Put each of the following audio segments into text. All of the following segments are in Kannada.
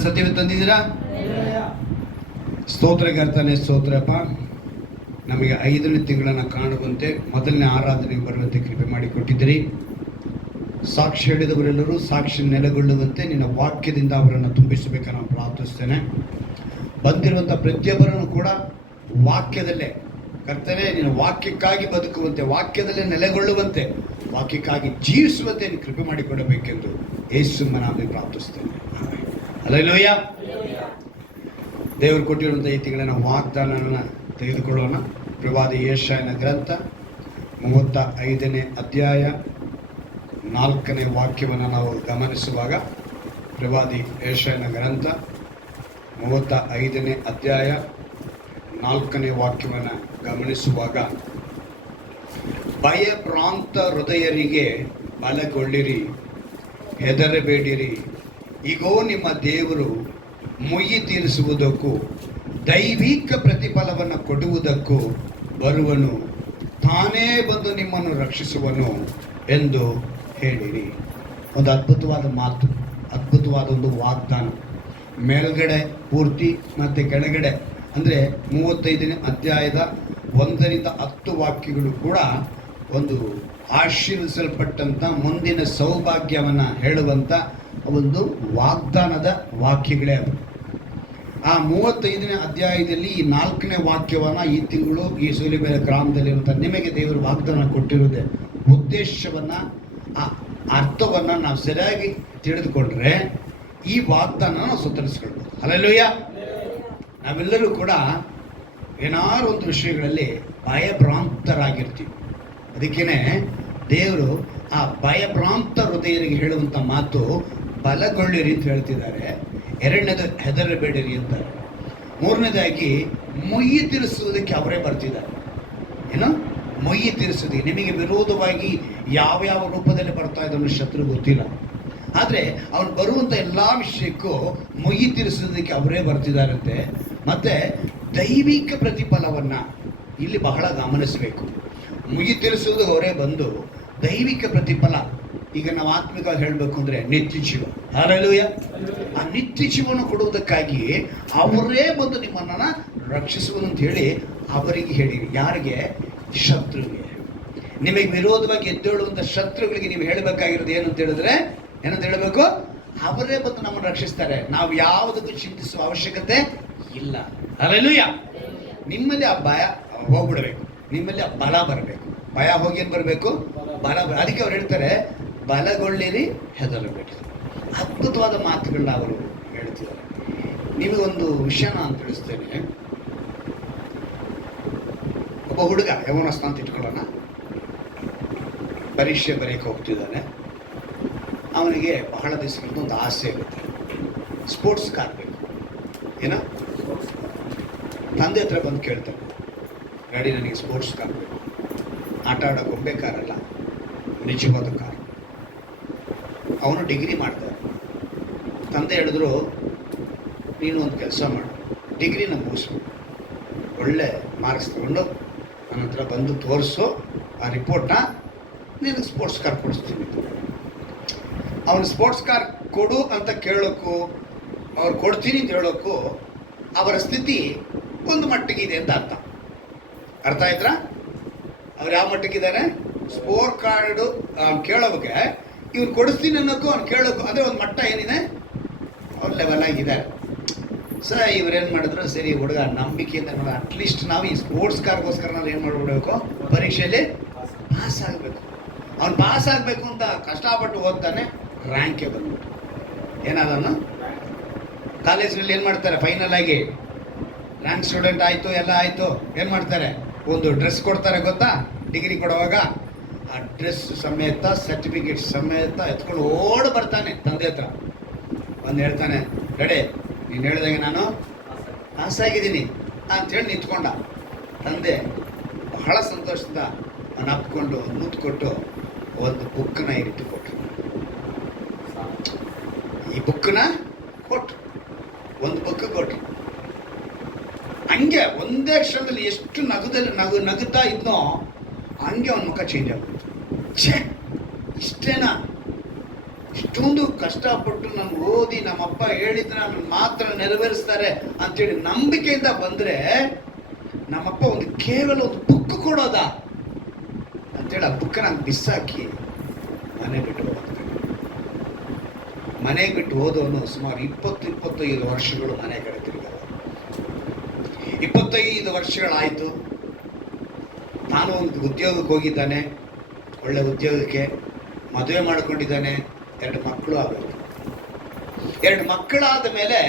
ಸತ್ಯವ ತಂದಿದ್ದೀರಾ? ಸ್ತೋತ್ರಗರ್ತಾನೆ ಸ್ತೋತ್ರಪ್ಪ. ನಮಗೆ 5ನೇ ತಿಂಗಳನ್ನು ಕಾಣುವಂತೆ ಮೊದಲನೇ ಆರಾಧನೆಗೆ ಬರುವಂತೆ ಕೃಪೆ ಮಾಡಿಕೊಟ್ಟಿದ್ದೀರಿ. ಸಾಕ್ಷಿ ಹೇಳಿದವರೆಲ್ಲರೂ ಸಾಕ್ಷಿ ನೆಲೆಗೊಳ್ಳುವಂತೆ ನಿನ್ನ ವಾಕ್ಯದಿಂದ ಅವರನ್ನು ತುಂಬಿಸಬೇಕನ್ನು ನಾನು ಪ್ರಾರ್ಥಿಸ್ತೇನೆ. ಬಂದಿರುವಂಥ ಪ್ರತಿಯೊಬ್ಬರನ್ನು ಕೂಡ ವಾಕ್ಯದಲ್ಲೇ ಕರ್ತನೆ ನಿನ್ನ ವಾಕ್ಯಕ್ಕಾಗಿ ಬದುಕುವಂತೆ, ವಾಕ್ಯದಲ್ಲೇ ನೆಲೆಗೊಳ್ಳುವಂತೆ, ವಾಕ್ಯಕ್ಕಾಗಿ ಜೀವಿಸುವಂತೆ ನೀನು ಕೃಪೆ ಮಾಡಿಕೊಡಬೇಕೆಂದು ಯೇಸುವಿನ ನಾಮದಲ್ಲಿ ಪ್ರಾರ್ಥಿಸ್ತೇನೆ. ಹಲ್ಲೆಲೂಯ. ದೇವರು ಕೊಟ್ಟಿರುವಂಥ ಈ ತಿಂಗಳಿನ ವಾಗ್ದಾನವನ್ನು ತೆಗೆದುಕೊಳ್ಳೋಣ. ಪ್ರವಾದಿ ಯೆಶಾಯನ ಗ್ರಂಥ 35ನೇ ಅಧ್ಯಾಯ 4ನೇ ವಾಕ್ಯವನ್ನು ನಾವು ಗಮನಿಸುವಾಗ, ಪ್ರವಾದಿ ಯೆಶಾಯನ ಗ್ರಂಥ 35ನೇ ಅಧ್ಯಾಯ 4ನೇ ವಾಕ್ಯವನ್ನು ಗಮನಿಸುವಾಗ, ಭಯಭ್ರಾಂತ ಹೃದಯರಿಗೆ ಬಲಗೊಳ್ಳಿರಿ, ಹೆದರಬೇಡಿರಿ. ಈಗೋ ನಿಮ್ಮ ದೇವರು ಮುಯ್ಯಿ ತೀರಿಸುವುದಕ್ಕೂ ದೈವಿಕ ಪ್ರತಿಫಲವನ್ನು ಕೊಡುವುದಕ್ಕೂ ಬರುವನು, ತಾನೇ ಬಂದು ನಿಮ್ಮನ್ನು ರಕ್ಷಿಸುವನು ಎಂದು ಹೇಳಿರಿ. ಒಂದು ಅದ್ಭುತವಾದ ಮಾತು, ಅದ್ಭುತವಾದ ಒಂದು ವಾಗ್ದಾನ. ಮೇಲ್ಗಡೆ ಪೂರ್ತಿ ಮತ್ತು ಕೆಳಗಡೆ ಅಂದರೆ 35ನೇ ಅಧ್ಯಾಯದ 1ರಿಂದ 10 ವಾಕ್ಯಗಳು ಕೂಡ ಒಂದು ಆಶೀರ್ವಿಸಲ್ಪಟ್ಟಂಥ ಮುಂದಿನ ಸೌಭಾಗ್ಯವನ್ನು ಹೇಳುವಂಥ ಒಂದು ವಾಗ್ದಾನದ ವಾಕ್ಯಗಳೇ ಅದು. ಆ 35ನೇ ಅಧ್ಯಾಯದಲ್ಲಿ ಈ 4ನೇ ವಾಕ್ಯವನ್ನು ಈ ತಿಂಗಳು ಈ ಸೂಲಿಬೇರೆ ಗ್ರಾಮದಲ್ಲಿರುವಂಥ ನಿಮಗೆ ದೇವರು ವಾಗ್ದಾನ ಕೊಟ್ಟಿರುವುದೇ ಉದ್ದೇಶವನ್ನು, ಆ ಅರ್ಥವನ್ನು ನಾವು ಸರಿಯಾಗಿ ತಿಳಿದುಕೊಂಡ್ರೆ ಈ ವಾಗ್ದಾನ ನಾವು ಸುತ್ತರಿಸ್ಕೊಳ್ಬೋದು. ಹಲ್ಲೆಲೂಯ. ನಾವೆಲ್ಲರೂ ಕೂಡ ಏನಾರು ಒಂದು ವಿಷಯಗಳಲ್ಲಿ ಭಯಭ್ರಾಂತರಾಗಿರ್ತೀವಿ. ಅದಕ್ಕೇ ದೇವರು ಆ ಭಯಭ್ರಾಂತ ಹೃದಯರಿಗೆ ಹೇಳುವಂಥ ಮಾತು ಬಲಗೊಳ್ಳಿರಿ ಅಂತ ಹೇಳ್ತಿದ್ದಾರೆ. 2ನೇದು ಹೆದರಬೇಡಿರಿ ಅಂತಾರೆ. 3ನೇದಾಗಿ ಮುಯ್ಯಿ ತೀರಿಸುವುದಕ್ಕೆ ಅವರೇ ಬರ್ತಿದ್ದಾರೆ. ಏನು ಮುಯ್ಯಿ ತೀರಿಸುವುದಕ್ಕೆ ನಿಮಗೆ ವಿರೋಧವಾಗಿ ಯಾವ್ಯಾವ ರೂಪದಲ್ಲಿ ಬರ್ತಾ ಇದ್ದವನು ಶತ್ರು ಗೊತ್ತಿಲ್ಲ. ಆದರೆ ಅವ್ರು ಬರುವಂಥ ಎಲ್ಲ ವಿಷಯಕ್ಕೂ ಮುಯ್ಯಿ ತೀರಿಸುವುದಕ್ಕೆ ಅವರೇ ಬರ್ತಿದ್ದಾರಂತೆ. ಮತ್ತು ದೈವಿಕ ಪ್ರತಿಫಲವನ್ನು ಇಲ್ಲಿ ಬಹಳ ಗಮನಿಸಬೇಕು. ಮುಯ್ಯಿ ತೀರಿಸುವುದು ಅವರೇ ಬಂದು ದೈವಿಕ ಪ್ರತಿಫಲ, ಈಗ ನಾವು ಆತ್ಮಿಕವಾಗಿ ಹೇಳಬೇಕು ಅಂದರೆ ನಿತ್ಯ ಜೀವ. ಹಲ್ಲೆಲೂಯ. ಆ ನಿತ್ಯ ಜೀವನ ಕೊಡುವುದಕ್ಕಾಗಿ ಅವರೇ ಬಂದು ನಿಮ್ಮನ್ನು ರಕ್ಷಿಸುವುದು ಅಂತ ಹೇಳಿ ಅವರಿಗೆ ಹೇಳಿರಿ. ಯಾರಿಗೆ? ಶತ್ರುವಿಗೆ. ನಿಮಗೆ ವಿರೋಧವಾಗಿ ಎದ್ದೇಳುವಂಥ ಶತ್ರುಗಳಿಗೆ ನೀವು ಹೇಳಬೇಕಾಗಿರೋದು ಏನು ಅಂತ ಹೇಳಿದ್ರೆ, ಏನಂತ ಹೇಳಬೇಕು? ಅವರೇ ಬಂದು ನಮ್ಮನ್ನು ರಕ್ಷಿಸ್ತಾರೆ. ನಾವು ಯಾವುದಕ್ಕೂ ಚಿಂತಿಸುವ ಅವಶ್ಯಕತೆ ಇಲ್ಲ. ಹಲ್ಲೆಲೂಯ. ನಿಮ್ಮಲ್ಲಿ ಆ ಭಯ ಹೋಗ್ಬಿಡಬೇಕು, ನಿಮ್ಮಲ್ಲಿ ಆ ಬಲ ಬರಬೇಕು. ಭಯ ಹೋಗಿ ಏನು ಬರಬೇಕು? ಬಲ. ಅದಕ್ಕೆ ಅವ್ರು ಹೇಳ್ತಾರೆ ಬಲಗೊಳ್ಳಿರಿ, ಹೆದರಬೇಡಿ. ಅದ್ಭುತವಾದ ಮಾತುಗಳನ್ನ ಅವರು ಹೇಳ್ತಿದ್ದಾರೆ. ನಿಮಗೊಂದು ವಿಷಯ ನಾನು ತಿಳಿಸ್ತೇನೆ. ಒಬ್ಬ ಹುಡುಗ ಯವನಸ್ಥ ಅಂತ ಇಟ್ಕೊಳ್ಳೋಣ, ಪರೀಕ್ಷೆ ಬರೆಯಕ್ಕೆ ಹೋಗ್ತಿದ್ದಾನೆ. ಅವನಿಗೆ ಬಹಳ ದಿವಸಗಳಿಂದ ಒಂದು ಆಸೆ ಇರುತ್ತೆ, ಸ್ಪೋರ್ಟ್ಸ್ ಕಾರ್ ಬೇಕು. ಏನೋ ತಂದೆ ಹತ್ರ ಬಂದು ಕೇಳ್ತಾನೆ, ಗಾಡಿ ನನಗೆ ಸ್ಪೋರ್ಟ್ಸ್ ಕಾರ್ ಬೇಕು, ಆಟ ಆಡೋ ಗೊಂಬೆ ಕಾರಲ್ಲ, ನಿಜವಾದ ಕಾರು. ಅವನು ಡಿಗ್ರಿ ಮಾಡ್ತಾರೆ. ತಂದೆ ಹೇಳಿದ್ರು, ನೀನು ಒಂದು ಕೆಲಸ ಮಾಡು, ಡಿಗ್ರಿನ ಮುಗಿಸು, ಒಳ್ಳೆ ಮಾರ್ಕ್ಸ್ ತಗೊಂಡು ನನ್ನ ಹತ್ರ ಬಂದು ತೋರಿಸು, ಆ ರಿಪೋರ್ಟ್ನ ನೀನು ಸ್ಪೋರ್ಟ್ಸ್ ಕಾರ್ ಕೊಡಿಸ್ತೀನಿ. ಅವನು ಸ್ಪೋರ್ಟ್ಸ್ ಕಾರ್ ಕೊಡು ಅಂತ ಕೇಳೋಕ್ಕೂ ಅವ್ರು ಕೊಡ್ತೀನಿ ಅಂತ ಹೇಳೋಕ್ಕೂ ಅವರ ಸ್ಥಿತಿ ಒಂದು ಮಟ್ಟಿಗಿದೆ ಅಂತ ಅರ್ಥ ಆಯ್ತಾ? ಅವ್ರು ಯಾವ ಮಟ್ಟಕ್ಕಿದ್ದಾರೆ? ಸ್ಪೋರ್ಟ್ ಕಾರ್ಡು ಕೇಳೋಕ್ಕೆ ಇವ್ರು ಕೊಡಿಸ್ತೀನಿ ಅನ್ನೋಕ್ಕೂ ಅವ್ನು ಕೇಳೋಕ್ಕೂ ಅದೇ ಒಂದು ಮಟ್ಟ ಏನಿದೆ, ಅವ್ರ ಲೆವೆಲ್ ಆಗಿದ್ದಾರೆ. ಸರ್ ಇವ್ರೇನು ಮಾಡಿದ್ರು, ಸರಿ ಹುಡುಗ ನಂಬಿಕೆಯಿಂದ ನೋಡ, ಅಟ್ಲೀಸ್ಟ್ ನಾವು ಈ ಸ್ಪೋರ್ಟ್ಸ್ ಕಾರ್ಗೋಸ್ಕರ ನಾವು ಏನು ಮಾಡಿಬಿಡ್ಬೇಕು, ಪರೀಕ್ಷೆಯಲ್ಲಿ ಪಾಸ್ ಆಗಬೇಕು. ಅವ್ನು ಪಾಸ್ ಆಗಬೇಕು ಅಂತ ಕಷ್ಟಪಟ್ಟು ಓದ್ತಾನೆ, ರ್ಯಾಂಕೇ ಬಂದ್ಬಿಟ್ಟು ಏನಾದವನು ಕಾಲೇಜ್ನಲ್ಲಿ ಏನು ಮಾಡ್ತಾರೆ, ಫೈನಲ್ ಆಗಿ ರ್ಯಾಂಕ್ ಸ್ಟೂಡೆಂಟ್ ಆಯಿತು, ಎಲ್ಲ ಆಯಿತು, ಏನು ಮಾಡ್ತಾರೆ, ಒಂದು ಡ್ರೆಸ್ ಕೊಡ್ತಾರೆ ಗೊತ್ತಾ, ಡಿಗ್ರಿ ಕೊಡುವಾಗ. ಆ ಡ್ರೆಸ್ ಸಮೇತ ಸರ್ಟಿಫಿಕೇಟ್ ಸಮೇತ ಎತ್ಕೊಂಡು ಓಡಿ ಬರ್ತಾನೆ ತಂದೆ ಹತ್ರ. ಬಂದು ಹೇಳ್ತಾನೆ, ರೆಡಿ ನೀನು ಹೇಳಿದಾಗೆ ನಾನು ಪಾಸ್ ಆಗಿದ್ದೀನಿ ಅಂಥೇಳಿ ನಿಂತ್ಕೊಂಡ. ತಂದೆ ಬಹಳ ಸಂತೋಷದಿಂದ ಅವನು ಅಪ್ಕೊಂಡು ಮುತ್ತು ಕೊಟ್ಟು ಒಂದು ಬುಕ್ಕನ್ನ ಈ ರೀತಿ ಕೊಟ್ಟರು. ಈ ಬುಕ್ಕನ್ನ ಕೊಟ್ಟು ಒಂದು ಬುಕ್ ಕೊಟ್ಟರು. ಹಂಗೆ ಒಂದೇ ಕ್ಷಣದಲ್ಲಿ ಎಷ್ಟು ನಗುತ್ತಾ ಇದ್ನೋ ಹಂಗೆ ಅವನ ಮುಖ ಚೇಂಜ್ ಆಗ್ಬಿಟ್ಟು, ಛೇ ಇಷ್ಟೇನಾ, ಇಷ್ಟೊಂದು ಕಷ್ಟಪಟ್ಟು ನಾನು ಓದಿ ನಮ್ಮಪ್ಪ ಹೇಳಿದ್ರೆ ನಾನು ಮಾತ್ರ ನೆರವೇರಿಸ್ತಾರೆ ಅಂತೇಳಿ ನಂಬಿಕೆಯಿಂದ ಬಂದರೆ ನಮ್ಮಪ್ಪ ಒಂದು ಕೇವಲ ಒಂದು ಬುಕ್ ಕೊಡೋದ ಅಂತೇಳಿ ಆ ಬುಕ್ ನಂಗೆ ಬಿಸಾಕಿ ಮನೆ ಬಿಟ್ಟು ಹೋಗ್ತೇನೆ. ಮನೆ ಬಿಟ್ಟು ಹೋದವನು ಸುಮಾರು 20-25 ವರ್ಷಗಳು ಮನೆ ಕಡೆ ತಿರುಗಲ್ಲ. 25 ವರ್ಷಗಳಾಯಿತು. ತಾನು ಒಂದು ಉದ್ಯೋಗಕ್ಕೆ ಹೋಗಿದ್ದಾನೆ, ಒಳ್ಳೆ ಉದ್ಯೋಗಕ್ಕೆ, ಮದುವೆ ಮಾಡ್ಕೊಂಡಿದ್ದಾನೆ, 2 ಮಕ್ಕಳು ಆಗೋದು. 2 ಮಕ್ಕಳಾದ ಮೇಲೆ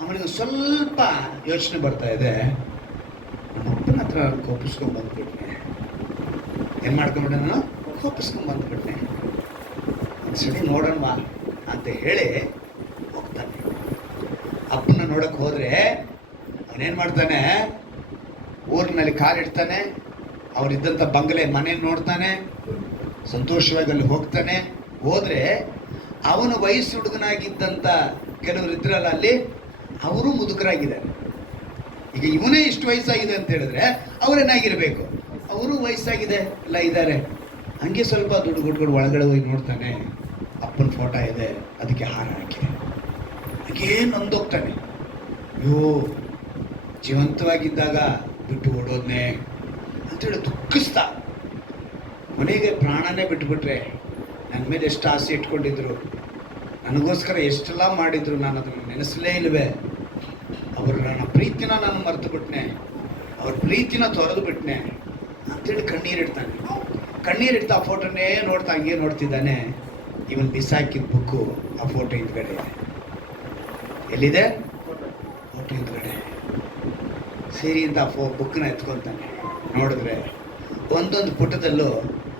ಅವನಿಗೆ ಸ್ವಲ್ಪ ಯೋಚನೆ ಬರ್ತಾ ಇದೆ, ನಮ್ಮಪ್ಪನ ಹತ್ರ ಕೋಪಿಸ್ಕೊಂಡು ಬಂದ್ಬಿಟ್ನೆ. ಏನು ಮಾಡ್ಕೊಂಡ್ಬಿಟ್ಟೆ ನಾನು? ಕೋಪಿಸ್ಕೊಂಡು ಬಂದ್ಬಿಟ್ನೆ. ಒಂದ್ಸರಿ ನೋಡೋಣ ಅಂತ ಹೇಳಿ ಹೋಗ್ತಾನೆ. ಅಪ್ಪನ ನೋಡಕ್ಕೆ ಹೋದರೆ ಅವನೇನು ಮಾಡ್ತಾನೆ, ಊರಿನಲ್ಲಿ ಕಾಲಿಡ್ತಾನೆ, ಅವರಿದ್ದಂಥ ಬಂಗಲೆ ಮನೆ ನೋಡ್ತಾನೆ, ಸಂತೋಷವಾಗಿ ಅಲ್ಲಿ ಹೋಗ್ತಾನೆ. ಹೋದರೆ ಅವನು ವಯಸ್ಸು ಹುಡುಗನಾಗಿದ್ದಂಥ ಕೆಲವರು ಇದ್ರಲ್ಲ ಅಲ್ಲಿ, ಅವರು ಮುದುಕರಾಗಿದ್ದಾರೆ. ಈಗ ಇವನೇ ಇಷ್ಟು ವಯಸ್ಸಾಗಿದೆ ಅಂತ ಹೇಳಿದ್ರೆ ಅವರೇನಾಗಿರಬೇಕು, ಅವರು ವಯಸ್ಸಾಗಿದೆ ಎಲ್ಲ ಇದ್ದಾರೆ. ಹಂಗೆ ಸ್ವಲ್ಪ ದುಡ್ಡು ಕೊಟ್ಕೊಂಡು ಒಳಗಡೆ ಹೋಗಿ ನೋಡ್ತಾನೆ, ಅಪ್ಪನ ಫೋಟೋ ಇದೆ, ಅದಕ್ಕೆ ಹಾರ ಹಾಕಿದೆ. ಹಾಗೇ ನೊಂದೋಗ್ತಾನೆ. ಅಯ್ಯೋ, ಜೀವಂತವಾಗಿದ್ದಾಗ ಬಿಟ್ಟು ಓಡೋದ್ನೆ ಅಂತೇಳಿ ದುಃಖಿಸ್ತಾ. ಮನೆಗೆ ಪ್ರಾಣನೇ ಬಿಟ್ಬಿಟ್ರೆ ನನ್ನ ಮೇಲೆ ಎಷ್ಟು ಆಸೆ ಇಟ್ಕೊಂಡಿದ್ರು, ನನಗೋಸ್ಕರ ಎಷ್ಟೆಲ್ಲ ಮಾಡಿದ್ರು, ನಾನು ಅದನ್ನು ನೆನೆಸಲೇ ಇಲ್ವೇ. ಅವರು ನನ್ನ ಪ್ರೀತಿನ ನಾನು ಮರೆತು ಬಿಟ್ನೆ, ಅವ್ರ ಪ್ರೀತಿನ ತೊರೆದು ಬಿಟ್ನೆ ಅಂತೇಳಿ ಕಣ್ಣೀರಿಡ್ತಾನೆ. ಕಣ್ಣೀರಿಡ್ತಾ ಆ ಫೋಟೋನೇ ನೋಡ್ತಾ ಹಂಗೆ ನೋಡ್ತಿದ್ದಾನೆ. ಇವನು ಬಿಸಾಕಿದ ಬುಕ್ಕು ಆ ಫೋಟೋ ಹಿಂದ್ಗಡೆ ಇದೆ. ಎಲ್ಲಿದೆ? ಫೋಟೋ ಹಿಂದ್ಗಡೆ. ಸರಿ ಅಂತ ಆ ಬುಕ್ಕನ್ನ ಎತ್ಕೊತಾನೆ. ನೋಡಿದ್ರೆ ಒಂದೊಂದು ಪುಟದಲ್ಲೂ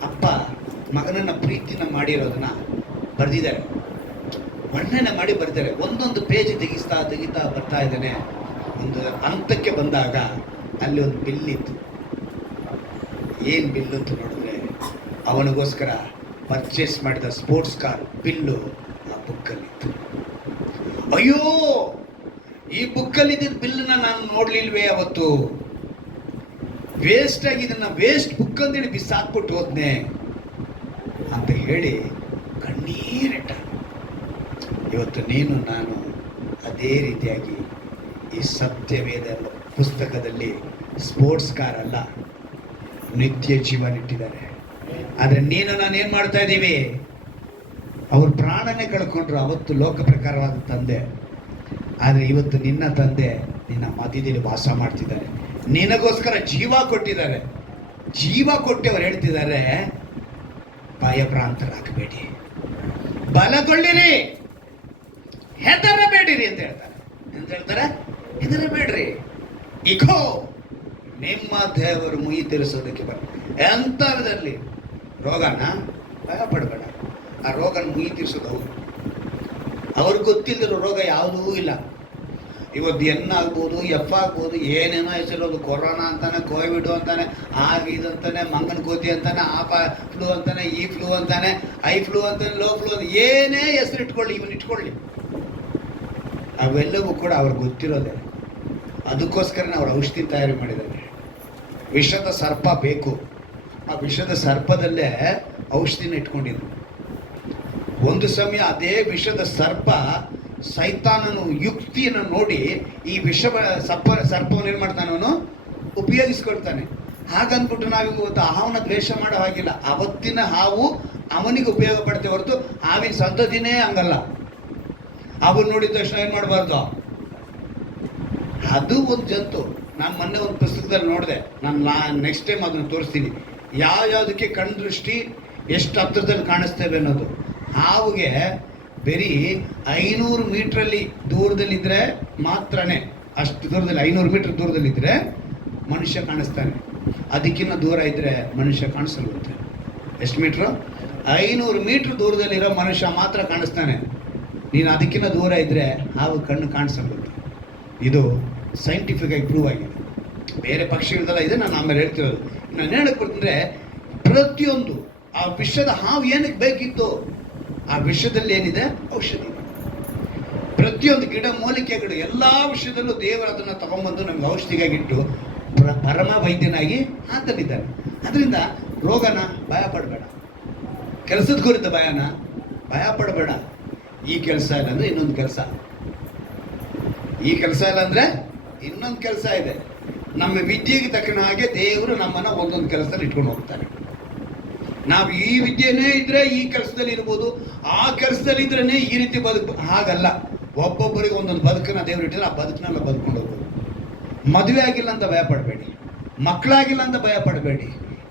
ಅಪ್ಪ ಮಗನನ್ನ ಪ್ರೀತಿನ ಮಾಡಿರೋದನ್ನ ಬರೆದಿದ್ದಾರೆ, ವರ್ಣನೆ ಮಾಡಿ ಬರ್ತಾರೆ. ಒಂದೊಂದು ಪೇಜ್ ತೆಗಿತಾ ಬರ್ತಾ ಇದ್ದಾನೆ. ಒಂದು ಹಂತಕ್ಕೆ ಬಂದಾಗ ಅಲ್ಲಿ ಒಂದು ಬಿಲ್ಲಿತ್ತು. ಏನು ಬಿಲ್ಲು ಅಂತ ನೋಡಿದ್ರೆ ಅವನಿಗೋಸ್ಕರ ಪರ್ಚೇಸ್ ಮಾಡಿದ ಸ್ಪೋರ್ಟ್ಸ್ ಕಾರ್ ಬಿಲ್ಲು ಆ ಬುಕ್ಕಲ್ಲಿತ್ತು. ಅಯ್ಯೋ, ಈ ಬುಕ್ಕಲ್ಲಿದ್ದ ಬಿಲ್ಲನ್ನ ನಾನು ನೋಡ್ಲಿಲ್ವೇ ಅವತ್ತು, ವೇಸ್ಟ್ ಆಗಿ ಇದನ್ನ ವೇಸ್ಟ್ ಬುಕ್ ಅಂತೇಳಿ ಬಿಸಾಕ್ಬಿಟ್ಟು ಹೋದ್ನೆ ಅಂತ ಹೇಳಿ ಕಣ್ಣೀರಿಟ್ಟ. ಇವತ್ತು ನೀನು ನಾನು ಅದೇ ರೀತಿಯಾಗಿ ಈ ಸತ್ಯವೇದ ಪುಸ್ತಕದಲ್ಲಿ ಸ್ಪೋರ್ಟ್ಸ್ ಕಾರ್ ಅಲ್ಲ, ನಿತ್ಯ ಜೀವನ ಇಟ್ಟಿದ್ದಾರೆ. ಆದರೆ ನೀನು ನಾನು ಏನು ಮಾಡ್ತಾ ಇದ್ದೀವಿ? ಅವ್ರ ಪ್ರಾಣನೇ ಕಳ್ಕೊಂಡ್ರು ಅವತ್ತು ಲೋಕ ಪ್ರಕಾರವಾದ ತಂದೆ. ಆದರೆ ಇವತ್ತು ನಿನ್ನ ತಂದೆ ನಿನ್ನ ಮಧ್ಯದಲ್ಲಿ ವಾಸ ಮಾಡ್ತಿದ್ದಾರೆ, ನಿನಗೋಸ್ಕರ ಜೀವ ಕೊಟ್ಟಿದ್ದಾರೆ. ಜೀವ ಕೊಟ್ಟು ಅವ್ರು ಹೇಳ್ತಿದ್ದಾರೆ, ಭಯಭ್ರಾಂತರಾಗಬೇಡಿ, ಬಲಗೊಳ್ಳಿರಿ, ಹೆದರಬೇಡಿರಿ ಅಂತ ಹೇಳ್ತಾರೆ. ಎಂತ ಹೇಳ್ತಾರೆ? ಹೆದರಬೇಡ್ರಿ. ಇಗೋ ನಿಮ್ಮ ದೇವರು ಮುಯಿ ತೀರಿಸೋದಕ್ಕೆ ಎಂಥದ್ರಲ್ಲಿ ರೋಗನ ಭಯ ಪಡಬೇಡ. ಆ ರೋಗನ ಮುಯಿ ತೀರಿಸೋದು ಅವ್ರಿಗೆ ಗೊತ್ತಿಲ್ಲದಿರೋ ರೋಗ ಯಾವುದೂ ಇಲ್ಲ. ಇವತ್ತು ಎನ್ ಆಗ್ಬೋದು, ಎಫ್ ಆಗ್ಬೋದು, ಏನೇನೋ ಹೆಸರೋದು, ಕೊರೋನಾ ಅಂತಾನೆ, ಕೋವಿಡ್ ಅಂತಾನೆ, ಆಗಿದಂತಾನೆ, ಮಂಗನ ಕೋತಿ ಅಂತಾನೆ, ಆ ಫ್ಲೂ ಅಂತಾನೆ, ಈ ಫ್ಲೂ ಅಂತಾನೆ, ಐ ಫ್ಲೂ ಅಂತಾನೆ, ಲೋ ಫ್ಲೂ ಅಂತ ಏನೇ ಹೆಸರು ಇಟ್ಕೊಳ್ಳಿ, ಇವನ್ ಇಟ್ಕೊಳ್ಳಿ, ಅವೆಲ್ಲವೂ ಕೂಡ ಅವ್ರಿಗೆ ಗೊತ್ತಿರೋದೆ. ಅದಕ್ಕೋಸ್ಕರನೇ ಅವ್ರು ಔಷಧಿ ತಯಾರಿ ಮಾಡಿದ್ದಾರೆ. ವಿಷದ ಸರ್ಪ ಬೇಕು, ಆ ವಿಷದ ಸರ್ಪದಲ್ಲೇ ಔಷಧಿನ ಇಟ್ಕೊಂಡಿದ್ರು. ಒಂದು ಸಮಯ ಅದೇ ವಿಷದ ಸರ್ಪ ಸೈತಾನನು ಯುಕ್ತಿಯನ್ನು ನೋಡಿ ಈ ವಿಷ ಸರ್ಪವನ್ನು ಏನು ಮಾಡ್ತಾನೆ, ಅವನು ಉಪಯೋಗಿಸ್ಕೊಳ್ತಾನೆ. ಹಾಗಂದ್ಬಿಟ್ಟು ನಾವೀಗ ಇವತ್ತು ಹಾವನ್ನ ದ್ವೇಷ ಮಾಡೋ ಹಾಗಿಲ್ಲ. ಅವತ್ತಿನ ಹಾವು ಅವನಿಗೆ ಉಪಯೋಗ ಪಡ್ತೇವೆ ಹೊರತು ಹಾವಿನ ಸಂತತಿನೇ ಹಂಗಲ್ಲ. ಅವನು ನೋಡಿದ ತಕ್ಷಣ ಏನು ಮಾಡಬಾರ್ದು, ಅದು ಒಂದು ಜಂತು. ನಾನು ಮೊನ್ನೆ ಒಂದು ಪುಸ್ತಕದಲ್ಲಿ ನೋಡಿದೆ, ನಾನು ನೆಕ್ಸ್ಟ್ ಟೈಮ್ ಅದನ್ನು ತೋರಿಸ್ತೀನಿ. ಯಾವುದಕ್ಕೆ ಕಣ್ಣು ದೃಷ್ಟಿ ಎಷ್ಟು ಹತ್ತಿರದಲ್ಲಿ ಕಾಣಿಸ್ತೇವೆ ಅನ್ನೋದು. ಹಾವಿಗೆ ಬರೀ 500 ಮೀಟ್ರಲ್ಲಿ ದೂರದಲ್ಲಿದ್ದರೆ ಮಾತ್ರನೇ, ಅಷ್ಟು ದೂರದಲ್ಲಿ 500 ಮೀಟ್ರ್ ದೂರದಲ್ಲಿದ್ದರೆ ಮನುಷ್ಯ ಕಾಣಿಸ್ತಾನೆ. ಅದಕ್ಕಿಂತ ದೂರ ಇದ್ದರೆ ಮನುಷ್ಯ ಕಾಣಿಸಲ್ವಂತೆ. ಎಷ್ಟು ಮೀಟ್ರು? 500 ಮೀಟ್ರ್ ದೂರದಲ್ಲಿರೋ ಮನುಷ್ಯ ಮಾತ್ರ ಕಾಣಿಸ್ತಾನೆ. ನೀನು ಅದಕ್ಕಿಂತ ದೂರ ಇದ್ದರೆ ಹಾವು ಕಣ್ಣು ಕಾಣಿಸಲ್ವಂತೆ. ಇದು ಸೈಂಟಿಫಿಕ್ ಆಗಿ ಪ್ರೂವ್ ಆಗಿದೆ. ಬೇರೆ ಪಕ್ಷಿಗಳದೆಲ್ಲ ಇದೆ, ನಾನು ಆಮೇಲೆ ಹೇಳ್ತಿರೋದು. ನಾನು ಹೇಳಕ್ಕೆ ಕೊಡ್ತಂದರೆ ಪ್ರತಿಯೊಂದು ಆ ವಿಷದ ಹಾವು ಏನಕ್ಕೆ ಬೇಕಿತ್ತು, ಆ ವಿಷಯದಲ್ಲಿ ಏನಿದೆ ಔಷಧಿ. ಪ್ರತಿಯೊಂದು ಗಿಡ ಮೂಲಿಕೆಗಳು ಎಲ್ಲ ವಿಷಯದಲ್ಲೂ ದೇವರು ಅದನ್ನು ತಗೊಂಬಂದು ನಮ್ಗೆ ಔಷಧಿಗಾಗಿಟ್ಟು ಪರಮ ವೈದ್ಯನಾಗಿ ಆತನಿದ್ದಾನೆ. ಅದರಿಂದ ರೋಗನ ಭಯ ಪಡಬೇಡ, ಕೆಲಸದ ಕುರಿತ ಭಯನ ಭಯ ಪಡಬೇಡ. ಈ ಕೆಲಸ ಇಲ್ಲ ಅಂದರೆ ಇನ್ನೊಂದು ಕೆಲಸ, ಈ ಕೆಲಸ ಇಲ್ಲ ಅಂದರೆ ಇನ್ನೊಂದು ಕೆಲಸ ಇದೆ. ನಮ್ಮ ವಿದ್ಯೆಗೆ ತಕ್ಕನ ಹಾಗೆ ದೇವರು ನಮ್ಮನ್ನು ಒಂದೊಂದು ಕೆಲಸದಲ್ಲಿ ಇಟ್ಕೊಂಡು ಹೋಗ್ತಾರೆ. ನಾವು ಈ ವಿದ್ಯೆನೇ ಇದ್ರೆ ಈ ಕೆಲಸದಲ್ಲಿ ಇರ್ಬೋದು, ಆ ಕೆಲಸದಲ್ಲಿ ಇದ್ರೇ ಈ ರೀತಿ ಬದುಕು. ಹಾಗಲ್ಲ, ಒಬ್ಬೊಬ್ಬರಿಗೆ ಒಂದೊಂದು ಬದುಕನ್ನ ದೇವರು ಇಟ್ಟಿದ್ರೆ ಆ ಬದುಕನ್ನೆಲ್ಲ ಬದುಕೊಂಡು ಹೋಗ್ಬೋದು. ಮದುವೆ ಆಗಿಲ್ಲ ಅಂತ ಭಯ ಪಡಬೇಡಿ, ಮಕ್ಕಳಾಗಿಲ್ಲ ಅಂತ ಭಯ ಪಡಬೇಡಿ.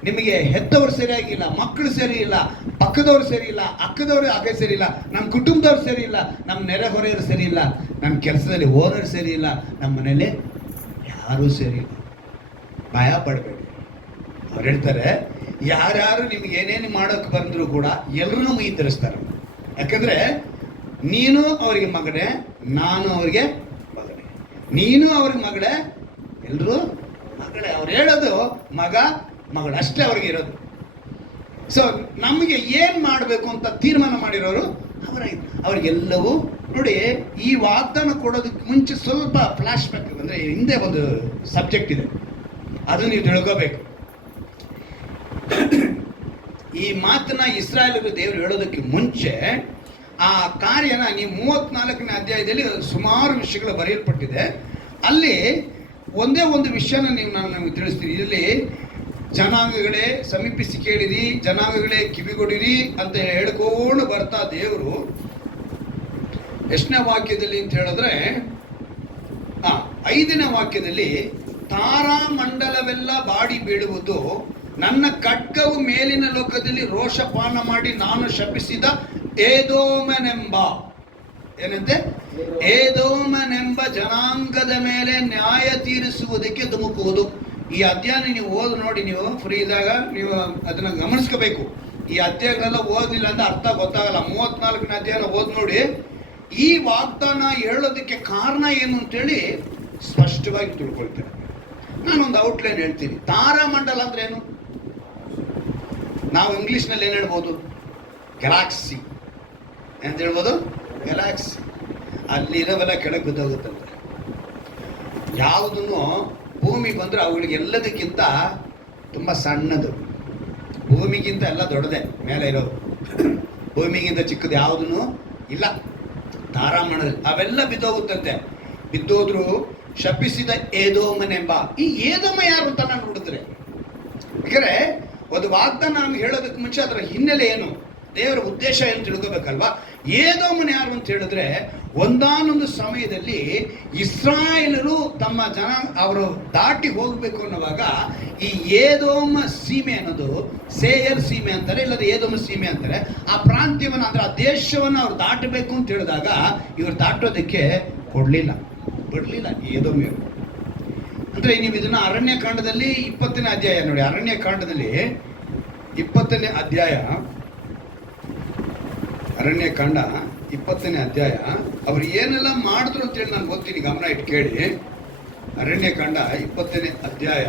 ನಿಮಗೆ ಹೆತ್ತವರು ಸರಿಯಾಗಿಲ್ಲ, ಮಕ್ಕಳು ಸರಿ ಇಲ್ಲ, ಪಕ್ಕದವ್ರು ಸರಿ ಇಲ್ಲ, ಅಕ್ಕದವ್ರು ಆಗ ಸರಿ ಇಲ್ಲ, ನಮ್ಮ ಕುಟುಂಬದವ್ರು ಸರಿ ಇಲ್ಲ, ನಮ್ಮ ನೆರೆಹೊರೆಯವರು ಸರಿ ಇಲ್ಲ, ನಮ್ಮ ಕೆಲಸದಲ್ಲಿ ಓನರ್ ಸರಿ ಇಲ್ಲ, ನಮ್ಮ ಮನೇಲಿ ಯಾರೂ ಸರಿ ಇಲ್ಲ. ಭಯ ಪಡಬೇಡಿ. ಅವ್ರು ಹೇಳ್ತಾರೆ, ಯಾರ್ಯಾರು ನಿಮ್ಗೆ ಏನೇನು ಮಾಡೋಕ್ಕೆ ಬಂದರೂ ಕೂಡ ಎಲ್ಲರೂ ಮೈ ತರಿಸ್ತಾರೆ. ಯಾಕಂದರೆ ನೀನು ಅವರಿಗೆ ಮಗನೇ, ನಾನು ಅವರಿಗೆ ಮಗನೇ, ನೀನು ಅವ್ರಿಗೆ ಮಗಳೇ, ಎಲ್ಲರೂ ಮಗಳೇ. ಅವ್ರು ಹೇಳೋದು ಮಗ ಮಗಳು ಅಷ್ಟೇ ಅವ್ರಿಗೆ ಇರೋದು. ಸೊ ನಮಗೆ ಏನು ಮಾಡಬೇಕು ಅಂತ ತೀರ್ಮಾನ ಮಾಡಿರೋರು ಅವ್ರಿಗೆಲ್ಲವೂ ನೋಡಿ. ಈ ವಾಗ್ದಾನ ಕೊಡೋದಕ್ಕೆ ಮುಂಚೆ ಸ್ವಲ್ಪ ಫ್ಲಾಶ್ ಬ್ಯಾಕ್ ಅಂದರೆ ಹಿಂದೆ ಒಂದು ಸಬ್ಜೆಕ್ಟ್ ಇದೆ, ಅದು ನೀವು ತಿಳ್ಕೋಬೇಕು. ಈ ಮಾತನ್ನ ಇಸ್ರಾಯೇಲರು ದೇವರು ಹೇಳೋದಕ್ಕೆ ಮುಂಚೆ ಆ ಕಾರ್ಯನ ನೀವು 34ನೇ ಅಧ್ಯಾಯದಲ್ಲಿ ಸುಮಾರು ವಿಷಯಗಳು ಬರೆಯಲ್ಪಟ್ಟಿದೆ. ಅಲ್ಲಿ ಒಂದೇ ಒಂದು ವಿಷಯನ ನಾನು ನಿಮಗೆ ತಿಳಿಸ್ತೀನಿ. ಇದರಲ್ಲಿ ಜನಾಂಗಗಳೇ ಸಮೀಪಿಸಿ ಕೇಳಿರಿ, ಜನಾಂಗಗಳೇ ಕಿವಿಗೊಡಿರಿ ಅಂತ ಹೇಳ್ಕೊಂಡು ಬರ್ತಾ ದೇವರು ಎಷ್ಟನೇ ವಾಕ್ಯದಲ್ಲಿ ಅಂತ ಹೇಳಿದ್ರೆ 5ನೇ ವಾಕ್ಯದಲ್ಲಿ ತಾರಾಮಂಡಲವೆಲ್ಲ ಬಾಡಿ ಬೀಳುವುದು, ನನ್ನ ಖಡ್ಗವು ಮೇಲಿನ ಲೋಕದಲ್ಲಿ ರೋಷಪಾನ ಮಾಡಿ ನಾನು ಶಪಿಸಿದ ಏದೋಮನೆಂಬ ಏನಂತೆ ಏದೋಮನೆಂಬ ಜನಾಂಗದ ಮೇಲೆ ನ್ಯಾಯ ತೀರಿಸುವುದಕ್ಕೆ ಧುಮುಕುವುದು. ಈ ಅಧ್ಯಾಯ ನೀವು ಓದಿ ನೋಡಿ, ನೀವು ಫ್ರೀ ಇದ್ದಾಗ ನೀವು ಅದನ್ನ ಗಮನಿಸ್ಕೋಬೇಕು. ಈ ಅಧ್ಯಾಯಗಳೆಲ್ಲ ಓದಿಲ್ಲ ಅಂದ್ರೆ ಅರ್ಥ ಗೊತ್ತಾಗಲ್ಲ. 34ನೇ ಅಧ್ಯಾಯ ಓದಿ ನೋಡಿ. ಈ ವಾಗ್ದಾನ ಹೇಳೋದಕ್ಕೆ ಕಾರಣ ಏನು ಅಂತೇಳಿ ಸ್ಪಷ್ಟವಾಗಿ ತಿಳ್ಕೊಳ್ತೇನೆ. ನಾನೊಂದು ಔಟ್ಲೈನ್ ಹೇಳ್ತೀನಿ. ತಾರಾಮಂಡಲ ಅಂದ್ರೆ ಏನು? ನಾವು ಇಂಗ್ಲಿಷ್ನಲ್ಲಿ ಏನು ಹೇಳ್ಬೋದು? ಗ್ಯಾಲಾಕ್ಸಿ ಅಂತ ಹೇಳ್ಬೋದು. ಗ್ಯಾಲಾಕ್ಸಿ ಅಲ್ಲಿರೋವೆಲ್ಲ ಕೆಳಗೆ ಬಿದ್ದೋಗುತ್ತಂತೆ. ಯಾವುದನ್ನು ಭೂಮಿ ಬಂದರೆ ಅವುಗಳಿಗೆ ಎಲ್ಲದಕ್ಕಿಂತ ತುಂಬ ಸಣ್ಣದು, ಭೂಮಿಗಿಂತ ಎಲ್ಲ ದೊಡ್ಡದೆ ಮೇಲೆ ಇರೋದು. ಭೂಮಿಗಿಂತ ಚಿಕ್ಕದು ಯಾವುದೂ ಇಲ್ಲ ತಾರಾಮಂಡಲದಲ್ಲಿ. ಅವೆಲ್ಲ ಬಿದ್ದೋಗುತ್ತಂತೆ. ಬಿದ್ದೋದ್ರು ಶಪಿಸಿದ ಏದೋಮನೆಂಬ. ಈ ಏದೋಮ ಯಾರು ಅಂತ ನಾನು ನೋಡಿದ್ರೆ, ಯಾಕಂದ್ರೆ ಒಂದು ವಾಗ್ದಾನ ನಮ್ಗೆ ಹೇಳೋದಕ್ಕೆ ಮುಂಚೆ ಅದರ ಹಿನ್ನೆಲೆ ಏನು, ದೇವರ ಉದ್ದೇಶ ಏನು ತಿಳ್ಕೋಬೇಕಲ್ವಾ. ಏದೋಮನ ಯಾರು ಅಂತ ಹೇಳಿದ್ರೆ, ಒಂದಾನೊಂದು ಸಮಯದಲ್ಲಿ ಇಸ್ರಾಯೇಲರು ತಮ್ಮ ಜನ ಅವರು ದಾಟಿ ಹೋಗಬೇಕು ಅನ್ನುವಾಗ ಈ ಏದೋಮ ಸೀಮೆ ಅನ್ನೋದು ಸೇಯರ್ ಸೀಮೆ ಅಂತಾರೆ, ಇಲ್ಲದ ಏದೋಮ ಸೀಮೆ ಅಂತಾರೆ. ಆ ಪ್ರಾಂತ್ಯವನ್ನು ಅಂದ್ರೆ ಆ ದೇಶವನ್ನು ಅವ್ರು ದಾಟಬೇಕು ಅಂತ ಹೇಳಿದಾಗ ಇವರು ದಾಟೋದಕ್ಕೆ ಬಿಡಲಿಲ್ಲ ಏದೋಮಿಯರು. ಅಂದ್ರೆ ನೀವು ಇದನ್ನ ಅರಣ್ಯಕಾಂಡದಲ್ಲಿ 20ನೇ ಅಧ್ಯಾಯ ನೋಡಿ. ಅರಣ್ಯಕಾಂಡದಲ್ಲಿ 20ನೇ ಅಧ್ಯಾಯ, ಅರಣ್ಯಕಾಂಡ 20ನೇ ಅಧ್ಯಾಯ ಅವ್ರು ಏನೆಲ್ಲ ಮಾಡಿದ್ರು ಅಂತೇಳಿ ನಾನು ಓದ್ತೀನಿ, ಗಮನ ಇಟ್ಟು ಕೇಳಿ. ಅರಣ್ಯಕಾಂಡ 20ನೇ ಅಧ್ಯಾಯ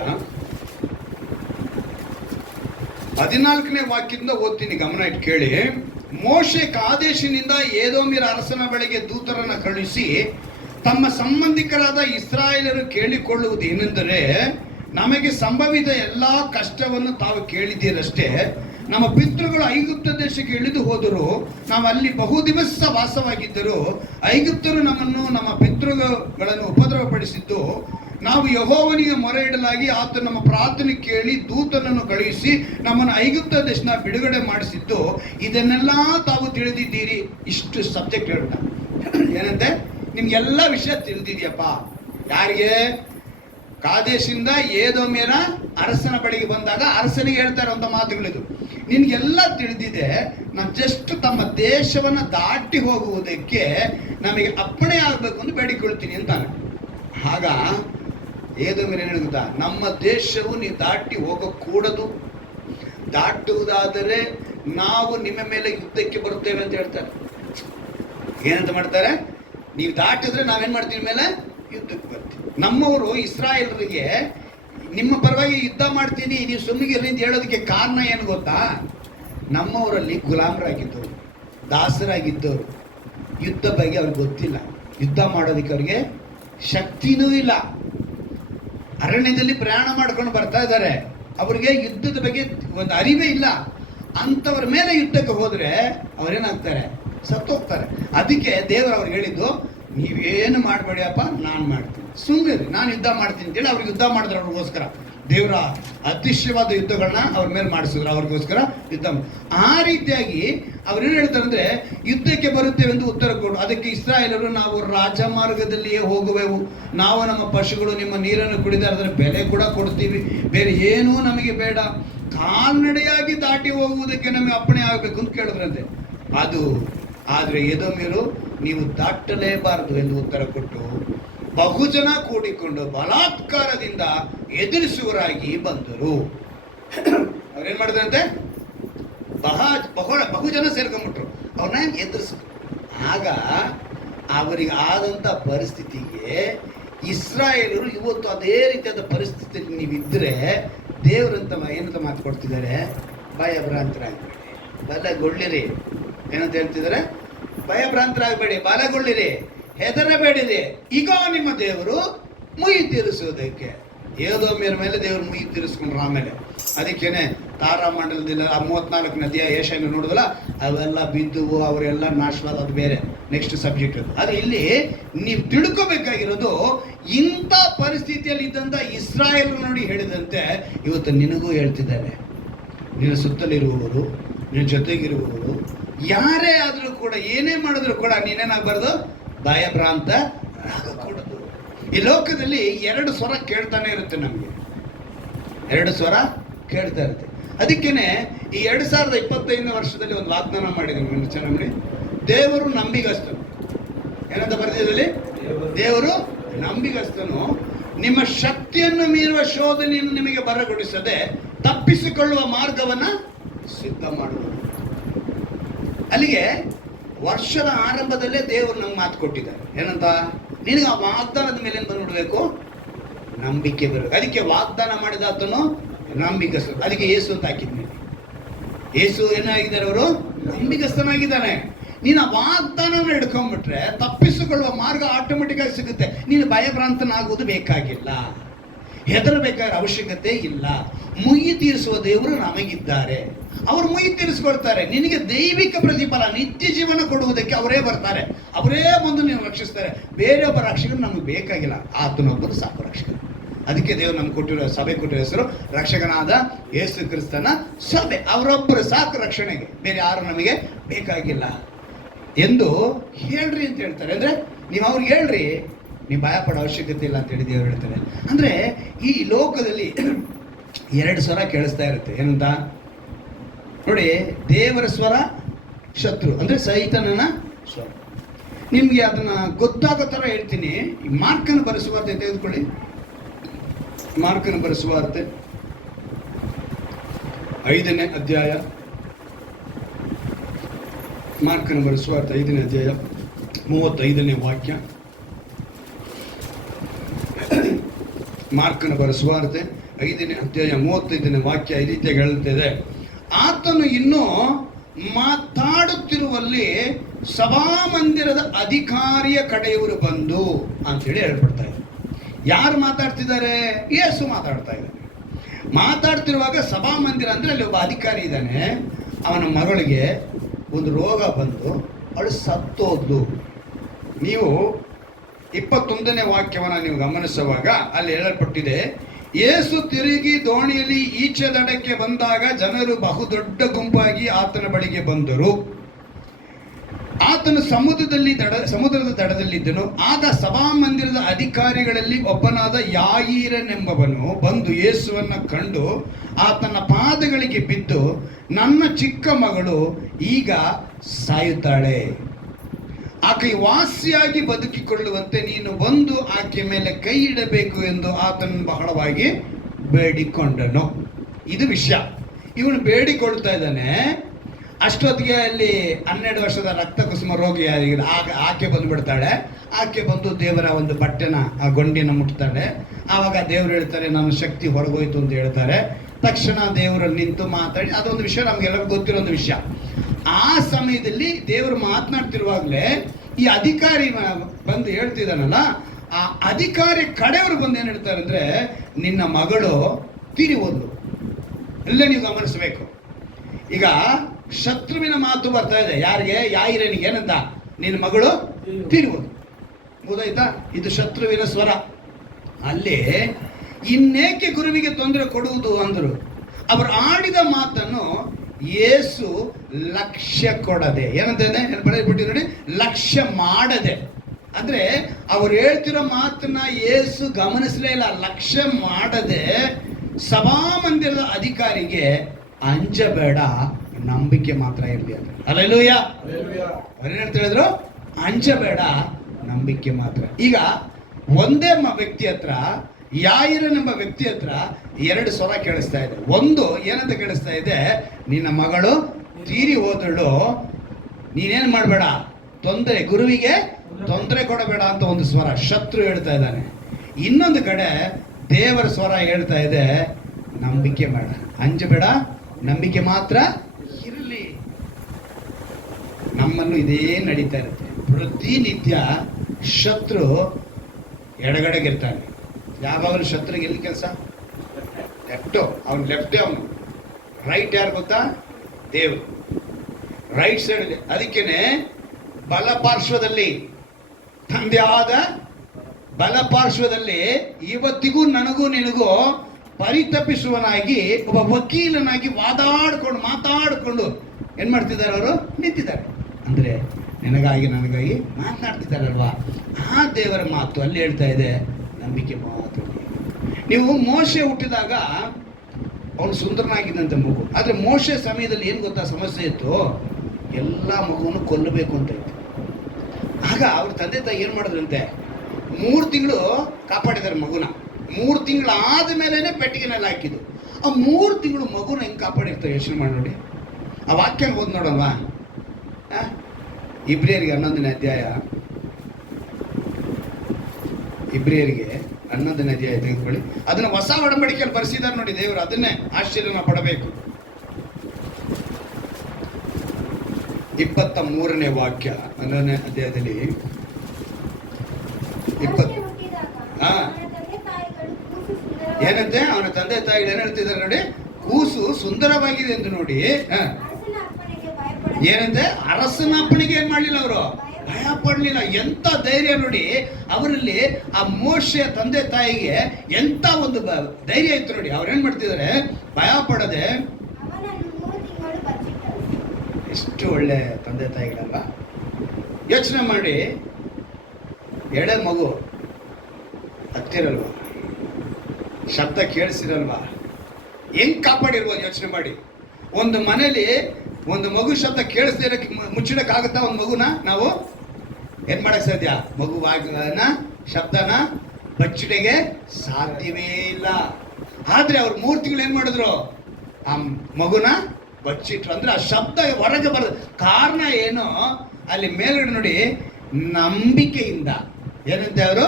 14ನೇ ವಾಕ್ಯದಿಂದ ಓದ್ತೀನಿ, ಗಮನ ಇಟ್ಟು ಕೇಳಿ. ಮೋಶೆ ಕಾದೇಶಿನಿಂದ ಏದೋಮ್ಯರ ಅರಸನ ಬಳಿಗೆ ದೂತರನ್ನ ಕಳುಹಿಸಿ ತಮ್ಮ ಸಂಬಂಧಿಕರಾದ ಇಸ್ರಾಯೇಲರು ಕೇಳಿಕೊಳ್ಳುವುದು ಏನೆಂದರೆ, ನಮಗೆ ಸಂಭವಿತ ಎಲ್ಲಾ ಕಷ್ಟವನ್ನು ತಾವು ಕೇಳಿದ್ದೀರಷ್ಟೇ. ನಮ್ಮ ಪಿತೃಗಳು ಐಗುಪ್ತ ದೇಶಕ್ಕೆ ಇಳಿದು ಹೋದರು, ನಾವು ಅಲ್ಲಿ ಬಹು ದಿವಸ ವಾಸವಾಗಿದ್ದರು. ಐಗುಪ್ತರು ನಮ್ಮನ್ನು ನಮ್ಮ ಪಿತೃಗಳನ್ನು ಉಪದ್ರವಪಡಿಸಿದ್ದು, ನಾವು ಯೆಹೋವನಿಗೆ ಮೊರೆ ಇಡಲಾಗಿ ಆತ ನಮ್ಮ ಪ್ರಾರ್ಥನೆ ಕೇಳಿ ದೂತನನ್ನು ಕಳುಹಿಸಿ ನಮ್ಮನ್ನು ಐಗುಪ್ತ ದೇಶನ ಬಿಡುಗಡೆ ಮಾಡಿಸಿದ್ದು, ಇದನ್ನೆಲ್ಲ ತಾವು ತಿಳಿದಿದ್ದೀರಿ. ಇಷ್ಟು ಸಬ್ಜೆಕ್ಟ್ ಹೇಳ್ತ ಏನಂತೆ, ನಿಮ್ಗೆಲ್ಲ ವಿಷಯ ತಿಳಿದಿದ್ಯಪ್ಪ. ಯಾರಿಗೆ? ಕಾದೇಶಿಂದ ಏದೋಮ್ಯರ ಅರಸನ ಬಳಿಗೆ ಬಂದಾಗ ಅರಸನಿಗೆ ಹೇಳ್ತಾ ಇರುವಂತ ಮಾತುಗಳಿದು. ನಿನ್ಗೆಲ್ಲ ತಿಳಿದಿದೆ, ನಾನು ಜಸ್ಟ್ ತಮ್ಮ ದೇಶವನ್ನ ದಾಟಿ ಹೋಗುವುದಕ್ಕೆ ನಮಗೆ ಅಪ್ಪಣೆ ಆಗಬೇಕು ಅಂತ ಬೇಡಿಕೊಳ್ತೀನಿ ಅಂತಾನೆ. ಆಗ ಏದೋಮ್ಯರು ಏನು ಗೊತ್ತಾ, ನಮ್ಮ ದೇಶವು ನೀವು ದಾಟಿ ಹೋಗಕೂಡದು, ದಾಟುವುದಾದರೆ ನಾವು ನಿಮ್ಮ ಮೇಲೆ ಯುದ್ಧಕ್ಕೆ ಬರುತ್ತೇವೆ ಅಂತ ಹೇಳ್ತಾರೆ. ಏನಂತ ಮಾಡ್ತಾರೆ? ನೀವು ದಾಟಿದ್ರೆ ನಾವೇನ್ ಮಾಡ್ತೀವಿ, ಮೇಲೆ ಯುದ್ಧಕ್ಕೆ ಬರ್ತೀವಿ. ನಮ್ಮವರು ಇಸ್ರಾಯೇಲರಿಗೆ ನಿಮ್ಮ ಪರವಾಗಿ ಯುದ್ಧ ಮಾಡ್ತೀನಿ, ನೀವು ಸುಮ್ಮನಿಗಿರಿ ಅಂತ ಹೇಳೋದಕ್ಕೆ ಕಾರಣ ಏನು ಗೊತ್ತಾ? ನಮ್ಮವರಲ್ಲಿ ಗುಲಾಮರಾಗಿದ್ದವರು, ದಾಸರಾಗಿದ್ದವರು, ಯುದ್ಧ ಬಗ್ಗೆ ಅವ್ರಿಗೆ ಗೊತ್ತಿಲ್ಲ, ಯುದ್ಧ ಮಾಡೋದಕ್ಕೆ ಅವ್ರಿಗೆ ಶಕ್ತಿನೂ ಇಲ್ಲ. ಅರಣ್ಯದಲ್ಲಿ ಪ್ರಯಾಣ ಮಾಡ್ಕೊಂಡು ಬರ್ತಾ ಇದ್ದಾರೆ, ಅವ್ರಿಗೆ ಯುದ್ಧದ ಬಗ್ಗೆ ಒಂದು ಅರಿವೇ ಇಲ್ಲ. ಅಂಥವ್ರ ಮೇಲೆ ಯುದ್ಧಕ್ಕೆ ಹೋದ್ರೆ ಅವ್ರೇನಾಗ್ತಾರೆ? ಸತ್ತೋಗ್ತಾರೆ. ಅದಕ್ಕೆ ದೇವರು ಅವ್ರಿಗೆ ಹೇಳಿದ್ದು, ನೀವೇನು ಮಾಡಬೇಡಿಯಪ್ಪ, ನಾನು ಮಾಡ್ತೀನಿ, ಸುಮ್ಮನೆ ನಾನು ಯುದ್ಧ ಮಾಡ್ತೀನಿ ಅಂತೇಳಿ ಅವ್ರಿಗೆ ಯುದ್ಧ ಮಾಡಿದ್ರು. ಅವ್ರಿಗೋಸ್ಕರ ದೇವರ ಅದೃಶ್ಯವಾದ ಯುದ್ಧಗಳನ್ನ ಅವ್ರ ಮೇಲೆ ಮಾಡಿಸಿದ್ರು, ಅವ್ರಿಗೋಸ್ಕರ ಯುದ್ಧ. ಆ ರೀತಿಯಾಗಿ ಅವ್ರೇನು ಹೇಳ್ತಾರೆ ಅಂದರೆ, ಯುದ್ಧಕ್ಕೆ ಬರುತ್ತೇವೆ ಎಂದು ಉತ್ತರ ಕೊಡು. ಅದಕ್ಕೆ ಇಸ್ರಾಯೇಲರು, ನಾವು ರಾಜಮಾರ್ಗದಲ್ಲಿಯೇ ಹೋಗುವೆವು, ನಾವು ನಮ್ಮ ಪಶುಗಳು ನಿಮ್ಮ ನೀರನ್ನು ಕುಡಿದರೆ ಅದರ ಬೆಲೆ ಕೂಡ ಕೊಡ್ತೀವಿ, ಬೇರೆ ಏನೂ ನಮಗೆ ಬೇಡ, ಕಾಲ್ನಡೆಯಾಗಿ ದಾಟಿ ಹೋಗುವುದಕ್ಕೆ ನಮಗೆ ಅಪ್ಪಣೆ ಆಗಬೇಕು ಅಂತ ಕೇಳಿದ್ರಂತೆ. ಆದರೆ ಎದೋಮ್ಯರು, ನೀವು ದಾಟಲೇಬಾರದು ಎಂದು ಉತ್ತರ ಕೊಟ್ಟು ಬಹುಜನ ಕೂಡಿಕೊಂಡು ಬಲಾತ್ಕಾರದಿಂದ ಎದುರಿಸುವರಾಗಿ ಬಂದರು. ಅವ್ರೇನ್ ಮಾಡಿದ್ರಂತೆ, ಬಹುಜನ ಸೇರ್ಕೊಂಡ್ಬಿಟ್ರು, ಅವ್ರನ್ನ ಎದುರಿಸಿದ್ರು. ಆಗ ಅವರಿಗೆ ಆದಂಥ ಪರಿಸ್ಥಿತಿಗೆ ಇಸ್ರಾಯೇಲರು ಇವತ್ತು ಅದೇ ರೀತಿಯಾದ ಪರಿಸ್ಥಿತಿಯಲ್ಲಿ ನೀವಿದ್ದರೆ ದೇವರಂತ ಏನಂತ ಮಾತು ಕೊಡ್ತಿದ್ದಾರೆ, ಭಯಭ್ರಾಂತರಾಗಬೇಡಿ, ಬಲಗೊಳ್ಳಿರಿ. ಏನಂತ ಹೇಳ್ತಿದ್ದಾರೆ, ಭಯಭ್ರಾಂತರಾಗಬೇಡಿ, ಬಲಗೊಳ್ಳಿರಿ, ಹೆದರಬೇಡಿರಿ, ಈಗ ನಿಮ್ಮ ದೇವರು ಮುಯಿ ತೀರಿಸುವುದಕ್ಕೆ. ಏದೋಮ್ಯರ ಮೇಲೆ ದೇವರು ಮುಯಿ ತೀರಿಸ್ಕೊಂಡ್ರು. ಆಮೇಲೆ ಅದಕ್ಕೇನೆ ತಾರಾಮಂಡಲದಿಂದ ಆ 34 ನದಿಯ ಏಷನ್ನು ನೋಡಿದಲ್ಲ, ಅವೆಲ್ಲ ಬಿದ್ದುವು, ಅವರೆಲ್ಲ ನಾಶವಾದ, ಅದು ಬೇರೆ, ನೆಕ್ಸ್ಟ್ ಸಬ್ಜೆಕ್ಟ್ ಅದು. ಆದರೆ ಇಲ್ಲಿ ನೀವು ತಿಳ್ಕೋಬೇಕಾಗಿರೋದು, ಇಂಥ ಪರಿಸ್ಥಿತಿಯಲ್ಲಿ ಇದ್ದಂಥ ಇಸ್ರಾಯೇಲ್ ನೋಡಿ ಹೇಳಿದಂತೆ ಇವತ್ತು ನಿನಗೂ ಹೇಳ್ತಿದ್ದಾರೆ. ನಿನ್ನ ಸುತ್ತಲಿರುವವರು, ನಿನ್ನ ಜೊತೆಗಿರುವವರು ಯಾರೇ ಆದರೂ ಕೂಡ, ಏನೇ ಮಾಡಿದ್ರು ಕೂಡ ನೀನೇನಾಗಬಾರ್ದು, ಭಯಭ್ರಾಂತ ಆಗಕೂಡದು. ಈ ಲೋಕದಲ್ಲಿ 2 ಸ್ವರ ಕೇಳ್ತಾನೆ ಇರುತ್ತೆ, ನಮಗೆ 2 ಸ್ವರ ಕೇಳ್ತಾ ಇರುತ್ತೆ. ಅದಕ್ಕೇನೆ ಈ 2025ನೇ ವರ್ಷದಲ್ಲಿ ಒಂದು ವಾಗ್ದಾನ ಮಾಡಿದ್ದೀನಿ, ಚೆನ್ನಾಗಿ, ದೇವರು ನಂಬಿಗಸ್ತನು. ಏನಂತ ಬರ್ತಿದ್ದಲ್ಲಿ, ದೇವರು ನಂಬಿಗಸ್ತನು, ನಿಮ್ಮ ಶಕ್ತಿಯನ್ನು ಮೀರುವ ಶೋಧನೆಯನ್ನು ನಿಮಗೆ ಬರಗೊಡಿಸದೆ ತಪ್ಪಿಸಿಕೊಳ್ಳುವ ಮಾರ್ಗವನ್ನ ಸಿದ್ಧ ಮಾಡುವುದು. ಅಲ್ಲಿಗೆ ವರ್ಷದ ಆರಂಭದಲ್ಲೇ ದೇವರು ನಮ್ಗೆ ಮಾತು ಕೊಟ್ಟಿದ್ದಾರೆ. ಏನಂತ, ನಿನಗೆ ಆ ವಾಗ್ದಾನದ ಮೇಲೆ ಏನು ಬಂದ್ಬಿಡ್ಬೇಕು, ನಂಬಿಕೆ ಬರಬೇಕು. ಅದಕ್ಕೆ ವಾಗ್ದಾನ ಮಾಡಿದ ಆತನು ನಂಬಿಕಸ್ತ. ಅದಕ್ಕೆ ಯೇಸು ಅಂತ ಹಾಕಿದ್ನಿ. ಯೇಸು ಏನಾಗಿದ್ದಾರೆ, ಅವರು ನಂಬಿಕಸ್ಥನಾಗಿದ್ದಾನೆ. ನೀನು ಆ ವಾಗ್ದಾನವನ್ನು ಹಿಡ್ಕೊಂಡ್ಬಿಟ್ರೆ ತಪ್ಪಿಸಿಕೊಳ್ಳುವ ಮಾರ್ಗ ಆಟೋಮೆಟಿಕ್ ಆಗಿ ಸಿಗುತ್ತೆ. ನೀನು ಭಯಭ್ರಾಂತನಾಗುವುದು ಬೇಕಾಗಿಲ್ಲ, ಹೆದರಬೇಕಾದ ಅವಶ್ಯಕತೆ ಇಲ್ಲ. ಮುಯಿ ತೀರಿಸುವ ದೇವರು ನಮಗಿದ್ದಾರೆ, ಅವರು ಮುಯಿ ತೀರಿಸ್ಕೊಳ್ತಾರೆ. ನಿನಗೆ ದೈವಿಕ ಪ್ರತಿಫಲ, ನಿತ್ಯ ಜೀವನ ಕೊಡುವುದಕ್ಕೆ ಅವರೇ ಬರ್ತಾರೆ, ಅವರೇ ಬಂದು ನೀವು ರಕ್ಷಿಸ್ತಾರೆ. ಬೇರೆಯೊಬ್ಬ ರಕ್ಷಕರು ನಮಗೆ ಬೇಕಾಗಿಲ್ಲ, ಆತನೊಬ್ಬರು ಸಾಕು ರಕ್ಷಕರು. ಅದಕ್ಕೆ ದೇವರು ನಮ್ಗೆ ಕೊಟ್ಟಿರೋ ಸಭೆ ಕೊಟ್ಟಿರೋ ಹೆಸರು ರಕ್ಷಕನಾದ ಯೇಸು ಕ್ರಿಸ್ತನ ಸಭೆ. ಅವರೊಬ್ಬರು ಸಾಕು ರಕ್ಷಣೆಗೆ, ಬೇರೆ ಯಾರು ನಮಗೆ ಬೇಕಾಗಿಲ್ಲ ಎಂದು ಹೇಳ್ರಿ ಅಂತ ಹೇಳ್ತಾರೆ. ಅಂದರೆ ನೀವು ಅವ್ರಿಗೆ ಹೇಳ್ರಿ, ನೀವು ಭಯ ಪಡೋ ಅವಶ್ಯಕತೆ ಇಲ್ಲ ಅಂತೇಳಿ ದೇವರು ಹೇಳ್ತಾರೆ. ಅಂದರೆ ಈ ಲೋಕದಲ್ಲಿ 2 ಸ್ವರ ಕೇಳಿಸ್ತಾ ಇರುತ್ತೆ. ಏನಂತ ನೋಡಿ, ದೇವರ ಸ್ವರ, ಶತ್ರು ಅಂದರೆ ಸೈತಾನನ ಸ್ವರ. ನಿಮಗೆ ಅದನ್ನ ಗೊತ್ತಾಗೋ ಥರ ಹೇಳ್ತೀನಿ. ಈ ಮಾರ್ಕನ ಬರೆಸುವಾರ್ತೆ ತೆಗೆದುಕೊಳ್ಳಿ. ಮಾರ್ಕನ ಬರೆಸುವಾರ್ತೆ 5ನೇ ಅಧ್ಯಾಯ. ಮಾರ್ಕನ ಬರೆಸುವಾರ್ತೆ 5ನೇ ಅಧ್ಯಾಯ 35ನೇ ವಾಕ್ಯ. ಮಾರ್ಕನ ಬರೆಸುವಾರ್ತೆ 5ನೇ ಅಧ್ಯಾಯ 35ನೇ ವಾಕ್ಯ ಈ ರೀತಿಯಾಗಿ ಹೇಳುತ್ತಿದೆ, ಆತನು ಇನ್ನೂ ಮಾತಾಡುತ್ತಿರುವಲ್ಲಿ ಸಭಾಮಂದಿರದ ಅಧಿಕಾರಿಯ ಕಡೆಯವರು ಬಂದು ಅಂತೇಳಿ ಹೇಳ್ಬಿಡ್ತಾ ಇದ್ದಾರೆ. ಯಾರು ಮಾತಾಡ್ತಿದ್ದಾರೆ? ಯೇಸು ಮಾತಾಡ್ತಾ ಇದ್ದಾರೆ. ಮಾತಾಡ್ತಿರುವಾಗ ಸಭಾಮಂದಿರ ಅಂದರೆ ಅಲ್ಲಿ ಒಬ್ಬ ಅಧಿಕಾರಿ ಇದ್ದಾನೆ. ಅವನ ಮಗಳಿಗೆ ಒಂದು ರೋಗ ಬಂದು ಅವಳು ಸತ್ತೋದ್ಲು. ನೀವು 21ನೇ ವಾಕ್ಯವನ್ನು ನೀವು ಗಮನಿಸುವಾಗ ಅಲ್ಲಿ ಹೇಳಲ್ಪಟ್ಟಿದೆ, ಯೇಸು ತಿರುಗಿ ದೋಣಿಯಲ್ಲಿ ಈಚೆ ದಡಕ್ಕೆ ಬಂದಾಗ ಜನರು ಬಹುದೊಡ್ಡ ಗುಂಪಾಗಿ ಆತನ ಬಳಿಗೆ ಬಂದರು. ಆತನು ಸಮುದ್ರದ ದಡದಲ್ಲಿದ್ದನು. ಆಗ ಸಭಾಮಂದಿರದ ಅಧಿಕಾರಿಗಳಲ್ಲಿ ಒಬ್ಬನಾದ ಯಾಯೀರನೆಂಬವನು ಬಂದು ಯೇಸುವನ್ನ ಕಂಡು ಆತನ ಪಾದಗಳಿಗೆ ಬಿದ್ದು, ನನ್ನ ಚಿಕ್ಕ ಮಗಳು ಈಗ ಸಾಯುತ್ತಾಳೆ, ಆಕೆ ವಾಸಿಯಾಗಿ ಬದುಕಿಕೊಳ್ಳುವಂತೆ ನೀನು ಬಂದು ಆಕೆ ಮೇಲೆ ಕೈ ಇಡಬೇಕು ಎಂದು ಆತನ ಬಹಳವಾಗಿ ಬೇಡಿಕೊಂಡನು. ಇದು ವಿಷಯ. ಇವನು ಬೇಡಿಕೊಳ್ತಾ ಇದ್ದಾನೆ. ಅಷ್ಟೊತ್ತಿಗೆ ಅಲ್ಲಿ 12 ವರ್ಷದ ರಕ್ತ ಕುಸುಮ ರೋಗಿ ಆಕೆ ಬಂದುಬಿಡ್ತಾಳೆ. ಆಕೆ ಬಂದು ದೇವರ ಒಂದು ಬಟ್ಟೆನ, ಆ ಗೊಂಡಿನ ಮುಟ್ತಾಳೆ. ಆವಾಗ ದೇವರು ಹೇಳ್ತಾರೆ, ನನ್ನ ಶಕ್ತಿ ಹೊರಗೋಯ್ತು ಅಂತ ಹೇಳ್ತಾರೆ. ತಕ್ಷಣ ದೇವರಲ್ಲಿ ನಿಂತು ಮಾತಾಡಿ, ಅದೊಂದು ವಿಷಯ ನಮ್ಗೆಲ್ಲರಿಗೂ ಗೊತ್ತಿರೋ ಒಂದು ವಿಷಯ. ಆ ಸಮಯದಲ್ಲಿ ದೇವರು ಮಾತನಾಡ್ತಿರುವಾಗಲೇ ಈ ಅಧಿಕಾರಿ ಬಂದು ಹೇಳ್ತಿದ್ದಾನಲ್ಲ, ಆ ಅಧಿಕಾರಿ ಕಡೆಯವರು ಬಂದು ಏನು ಹೇಳ್ತಾರೆ ಅಂದರೆ, ನಿನ್ನ ಮಗಳು ತೀರಿ ಹೋದ್ಲು. ಎಲ್ಲ ನೀವು ಗಮನಿಸಬೇಕು. ಈಗ ಶತ್ರುವಿನ ಮಾತು ಬರ್ತಾ ಇದೆ. ಯಾರಿಗೆ? ಯಾಯಿರನಿಗೆ. ಏನಂತ? ನಿನ್ನ ಮಗಳು ತೀರುವುದು. ಗೊತ್ತಾಯ್ತಾ? ಇದು ಶತ್ರುವಿನ ಸ್ವರ. ಅಲ್ಲಿ ಇನ್ನೇಕೆ ಗುರುವಿಗೆ ತೊಂದರೆ ಕೊಡುವುದು ಅಂದರು. ಅವರು ಆಡಿದ ಮಾತನ್ನು ಯೇಸು ಲಕ್ಷ್ಯ ಕೊಡದೆ, ಏನಂತ ಬರೆದ್ಬಿಟ್ಟು ನೋಡಿ, ಲಕ್ಷ್ಯ ಮಾಡದೆ. ಅಂದ್ರೆ ಅವ್ರು ಹೇಳ್ತಿರೋ ಮಾತನ್ನ ಯೇಸು ಗಮನಿಸಲೇ ಇಲ್ಲ. ಲಕ್ಷ್ಯ ಮಾಡದೆ ಸಭಾಮಂದಿರದ ಅಧಿಕಾರಿಗೆ ಅಂಜಬೇಡ, ನಂಬಿಕೆ ಮಾತ್ರ ಇರಲಿ ಅಂತ. ಹಲ್ಲೆಲೂಯಾ. ಅವ್ರೇನಂತ ಹೇಳಿದ್ರು? ಅಂಜಬೇಡ, ನಂಬಿಕೆ ಮಾತ್ರ. ಈಗ ಒಂದೇ ವ್ಯಕ್ತಿ ಹತ್ರ, ಯಾಯಿರನೆಂಬ ವ್ಯಕ್ತಿ ಹತ್ರ ಎರಡು ಸ್ವರ ಕೇಳಿಸ್ತಾ ಇದೆ. ಒಂದು ಏನಂತ ಕೇಳಿಸ್ತಾ ಇದೆ? ನಿನ್ನ ಮಗಳು ತೀರಿ ಹೋದಳು, ನೀನೇನು ಮಾಡಬೇಡ, ತೊಂದರೆ, ಗುರುವಿಗೆ ತೊಂದರೆ ಕೊಡಬೇಡ ಅಂತ ಒಂದು ಸ್ವರ ಶತ್ರು ಹೇಳ್ತಾ ಇದ್ದಾನೆ. ಇನ್ನೊಂದು ಕಡೆ ದೇವರ ಸ್ವರ ಹೇಳ್ತಾ ಇದೆ, ನಂಬಿಕೆ ಬೇಡ, ಅಂಜಬೇಡ, ನಂಬಿಕೆ ಮಾತ್ರ ಇರಲಿ. ನಮ್ಮನ್ನು ಇದೇ ನಡೀತಾ ಇರುತ್ತೆ. ಪ್ರತಿನಿತ್ಯ ಶತ್ರು ಎಡಗಡೆಗಿರ್ತಾನೆ. ಯಾವಾಗಲೂ ಶತ್ರುಗೆ ಎಲ್ಲಿ ಕೆಲಸ? ಲೆಫ್ಟು. ಅವನು ಲೆಫ್ಟೇ, ಅವನು ರೈಟ್ ಯಾರು ಗೊತ್ತಾ? ದೇವರು. Right side. ಅದಕ್ಕೇನೆ ಬಲಪಾರ್ಶ್ವದಲ್ಲಿ, ತಂದೆಯಾದ ಬಲಪಾರ್ಶ್ವದಲ್ಲಿ ಇವತ್ತಿಗೂ ನನಗೂ ನಿನಗೂ ಪರಿತಪಿಸುವನಾಗಿ ಒಬ್ಬ ವಕೀಲನಾಗಿ ಮಾತಾಡಿಕೊಂಡು ಏನ್ ಮಾಡ್ತಿದ್ದಾರೆ? ಅವರು ನಿಂತಿದ್ದಾರೆ. ಅಂದ್ರೆ ನಿನಗಾಗಿ ನನಗಾಗಿ ಮಾತನಾಡ್ತಿದ್ದಾರಲ್ವಾ? ಆ ದೇವರ ಮಾತು ಅಲ್ಲಿ ಹೇಳ್ತಾ ಇದೆ, ನಂಬಿಕೆ ಮಾತು. ನೀವು ಮೋಶೆ ಹುಟ್ಟಿದಾಗ ಅವನು ಸುಂದರನಾಗಿದ್ದಂತೆ ಮಗು. ಆದ್ರೆ ಮೋಶೆ ಸಮಯದಲ್ಲಿ ಏನ್ ಗೊತ್ತಾ ಸಮಸ್ಯೆ ಇತ್ತು? ಎಲ್ಲ ಮಗುವನ್ನು ಕೊಲ್ಲಬೇಕು ಅಂತ ಇತ್ತು. ಆಗ ಅವ್ರ ತಂದೆ ತಾಯಿ ಏನ್ ಮಾಡಿದ್ರಂತೆ, 3 ತಿಂಗಳು ಕಾಪಾಡಿದಾರೆ ಮಗುನ. 3 ತಿಂಗಳು ಆದ್ಮೇಲೆ ಪೆಟ್ಟಿಗೆನೆಲ್ಲ ಹಾಕಿದ್ದು. ಆ 3 ತಿಂಗಳು ಮಗುನ ಹೆಂಗ್ ಕಾಪಾಡಿರ್ತಾರೆ ಯೋಚನೆ ಮಾಡಿ ನೋಡಿ. ಆ ವಾಕ್ಯ ಓದ್ ನೋಡಲ್ವಾ? ಇಬ್ರಿಯರಿಗೆ 11ನೇ ಅಧ್ಯಾಯ, ಇಬ್ರಿಯರಿಗೆ 11ನೇ ಅಧ್ಯಾಯ ತೆಗೆದುಕೊಳ್ಳಿ. ಅದನ್ನ ಹೊಸ ಒಡಂಬಡಿಕೆಯಲ್ಲಿ ಬರೆಸಿದ್ದಾರೆ ನೋಡಿ ದೇವರು. ಅದನ್ನೇ ಆಶ್ಚರ್ಯನ ಪಡಬೇಕು. 23ನೇ ವಾಕ್ಯ 11ನೇ ಅಧ್ಯಾಯದಲ್ಲಿ 20. ಏನಂತೆ? ಅವನ ತಂದೆ ತಾಯಿಗಳು ಏನ್ ಹೇಳ್ತಿದ್ದಾರೆ ನೋಡಿ, ಕೂಸು ಸುಂದರವಾಗಿದೆ ಎಂದು ನೋಡಿ. ಏನಂತೆ? ಅರಸನ ಅಪ್ಪಣಿಗೆ ಏನ್ ಮಾಡ್ಲಿಲ್ಲ ಅವರು? ಭಯ ಪಡ್ಲಿಲ್ಲ. ಎಂತ ಧೈರ್ಯ ನೋಡಿ ಅವರಲ್ಲಿ. ಆ ಮೋಶೆಯ ತಂದೆ ತಾಯಿಗೆ ಎಂತ ಒಂದು ಧೈರ್ಯ ಇತ್ತು ನೋಡಿ. ಅವ್ರು ಏನ್ ಮಾಡ್ತಿದ್ದಾರೆ? ಭಯ ಪಡದೆ. ಎಷ್ಟು ಒಳ್ಳೆ ತಂದೆ ತಾಯಿಗಳಲ್ವಾ? ಯೋಚನೆ ಮಾಡಿ, ಎಳೆ ಮಗು ಹತ್ತಿರಲ್ವಾ, ಶಬ್ದ ಕೇಳಿಸಿರಲ್ವಾ, ಹೆಂಗ್ ಕಾಪಾಡಿರ್ಬೋದು ಯೋಚನೆ ಮಾಡಿ. ಒಂದು ಮನೇಲಿ ಒಂದು ಮಗು ಶಬ್ದ ಕೇಳಿಸ್ದೇ ಇರಕ್ಕೆ ಮುಚ್ಚಿಡಕ್ಕಾಗುತ್ತಾ? ಒಂದು ಮಗುನ ನಾವು ಏನ್ ಮಾಡಕ್ ಸಾಧ್ಯ? ಮಗುವಾಗಿನ ಶಬ್ದನ ಬಚ್ಚಿಡೆಗೆ ಸಾಧ್ಯವೇ ಇಲ್ಲ. ಆದ್ರೆ ಅವ್ರು 3 ತಿಂಗಳು ಏನ್ ಮಾಡಿದ್ರು? ಆ ಮಗುನ ಬಚ್ಚಿಟ್ರು. ಅಂದ್ರೆ ಆ ಶಬ್ದ ಹೊರಗೆ ಬರೋದು ಕಾರಣ ಏನು? ಅಲ್ಲಿ ಮೇಲ್ಗಡೆ ನೋಡಿ, ನಂಬಿಕೆಯಿಂದ. ಏನಂತೆ? ಅವರು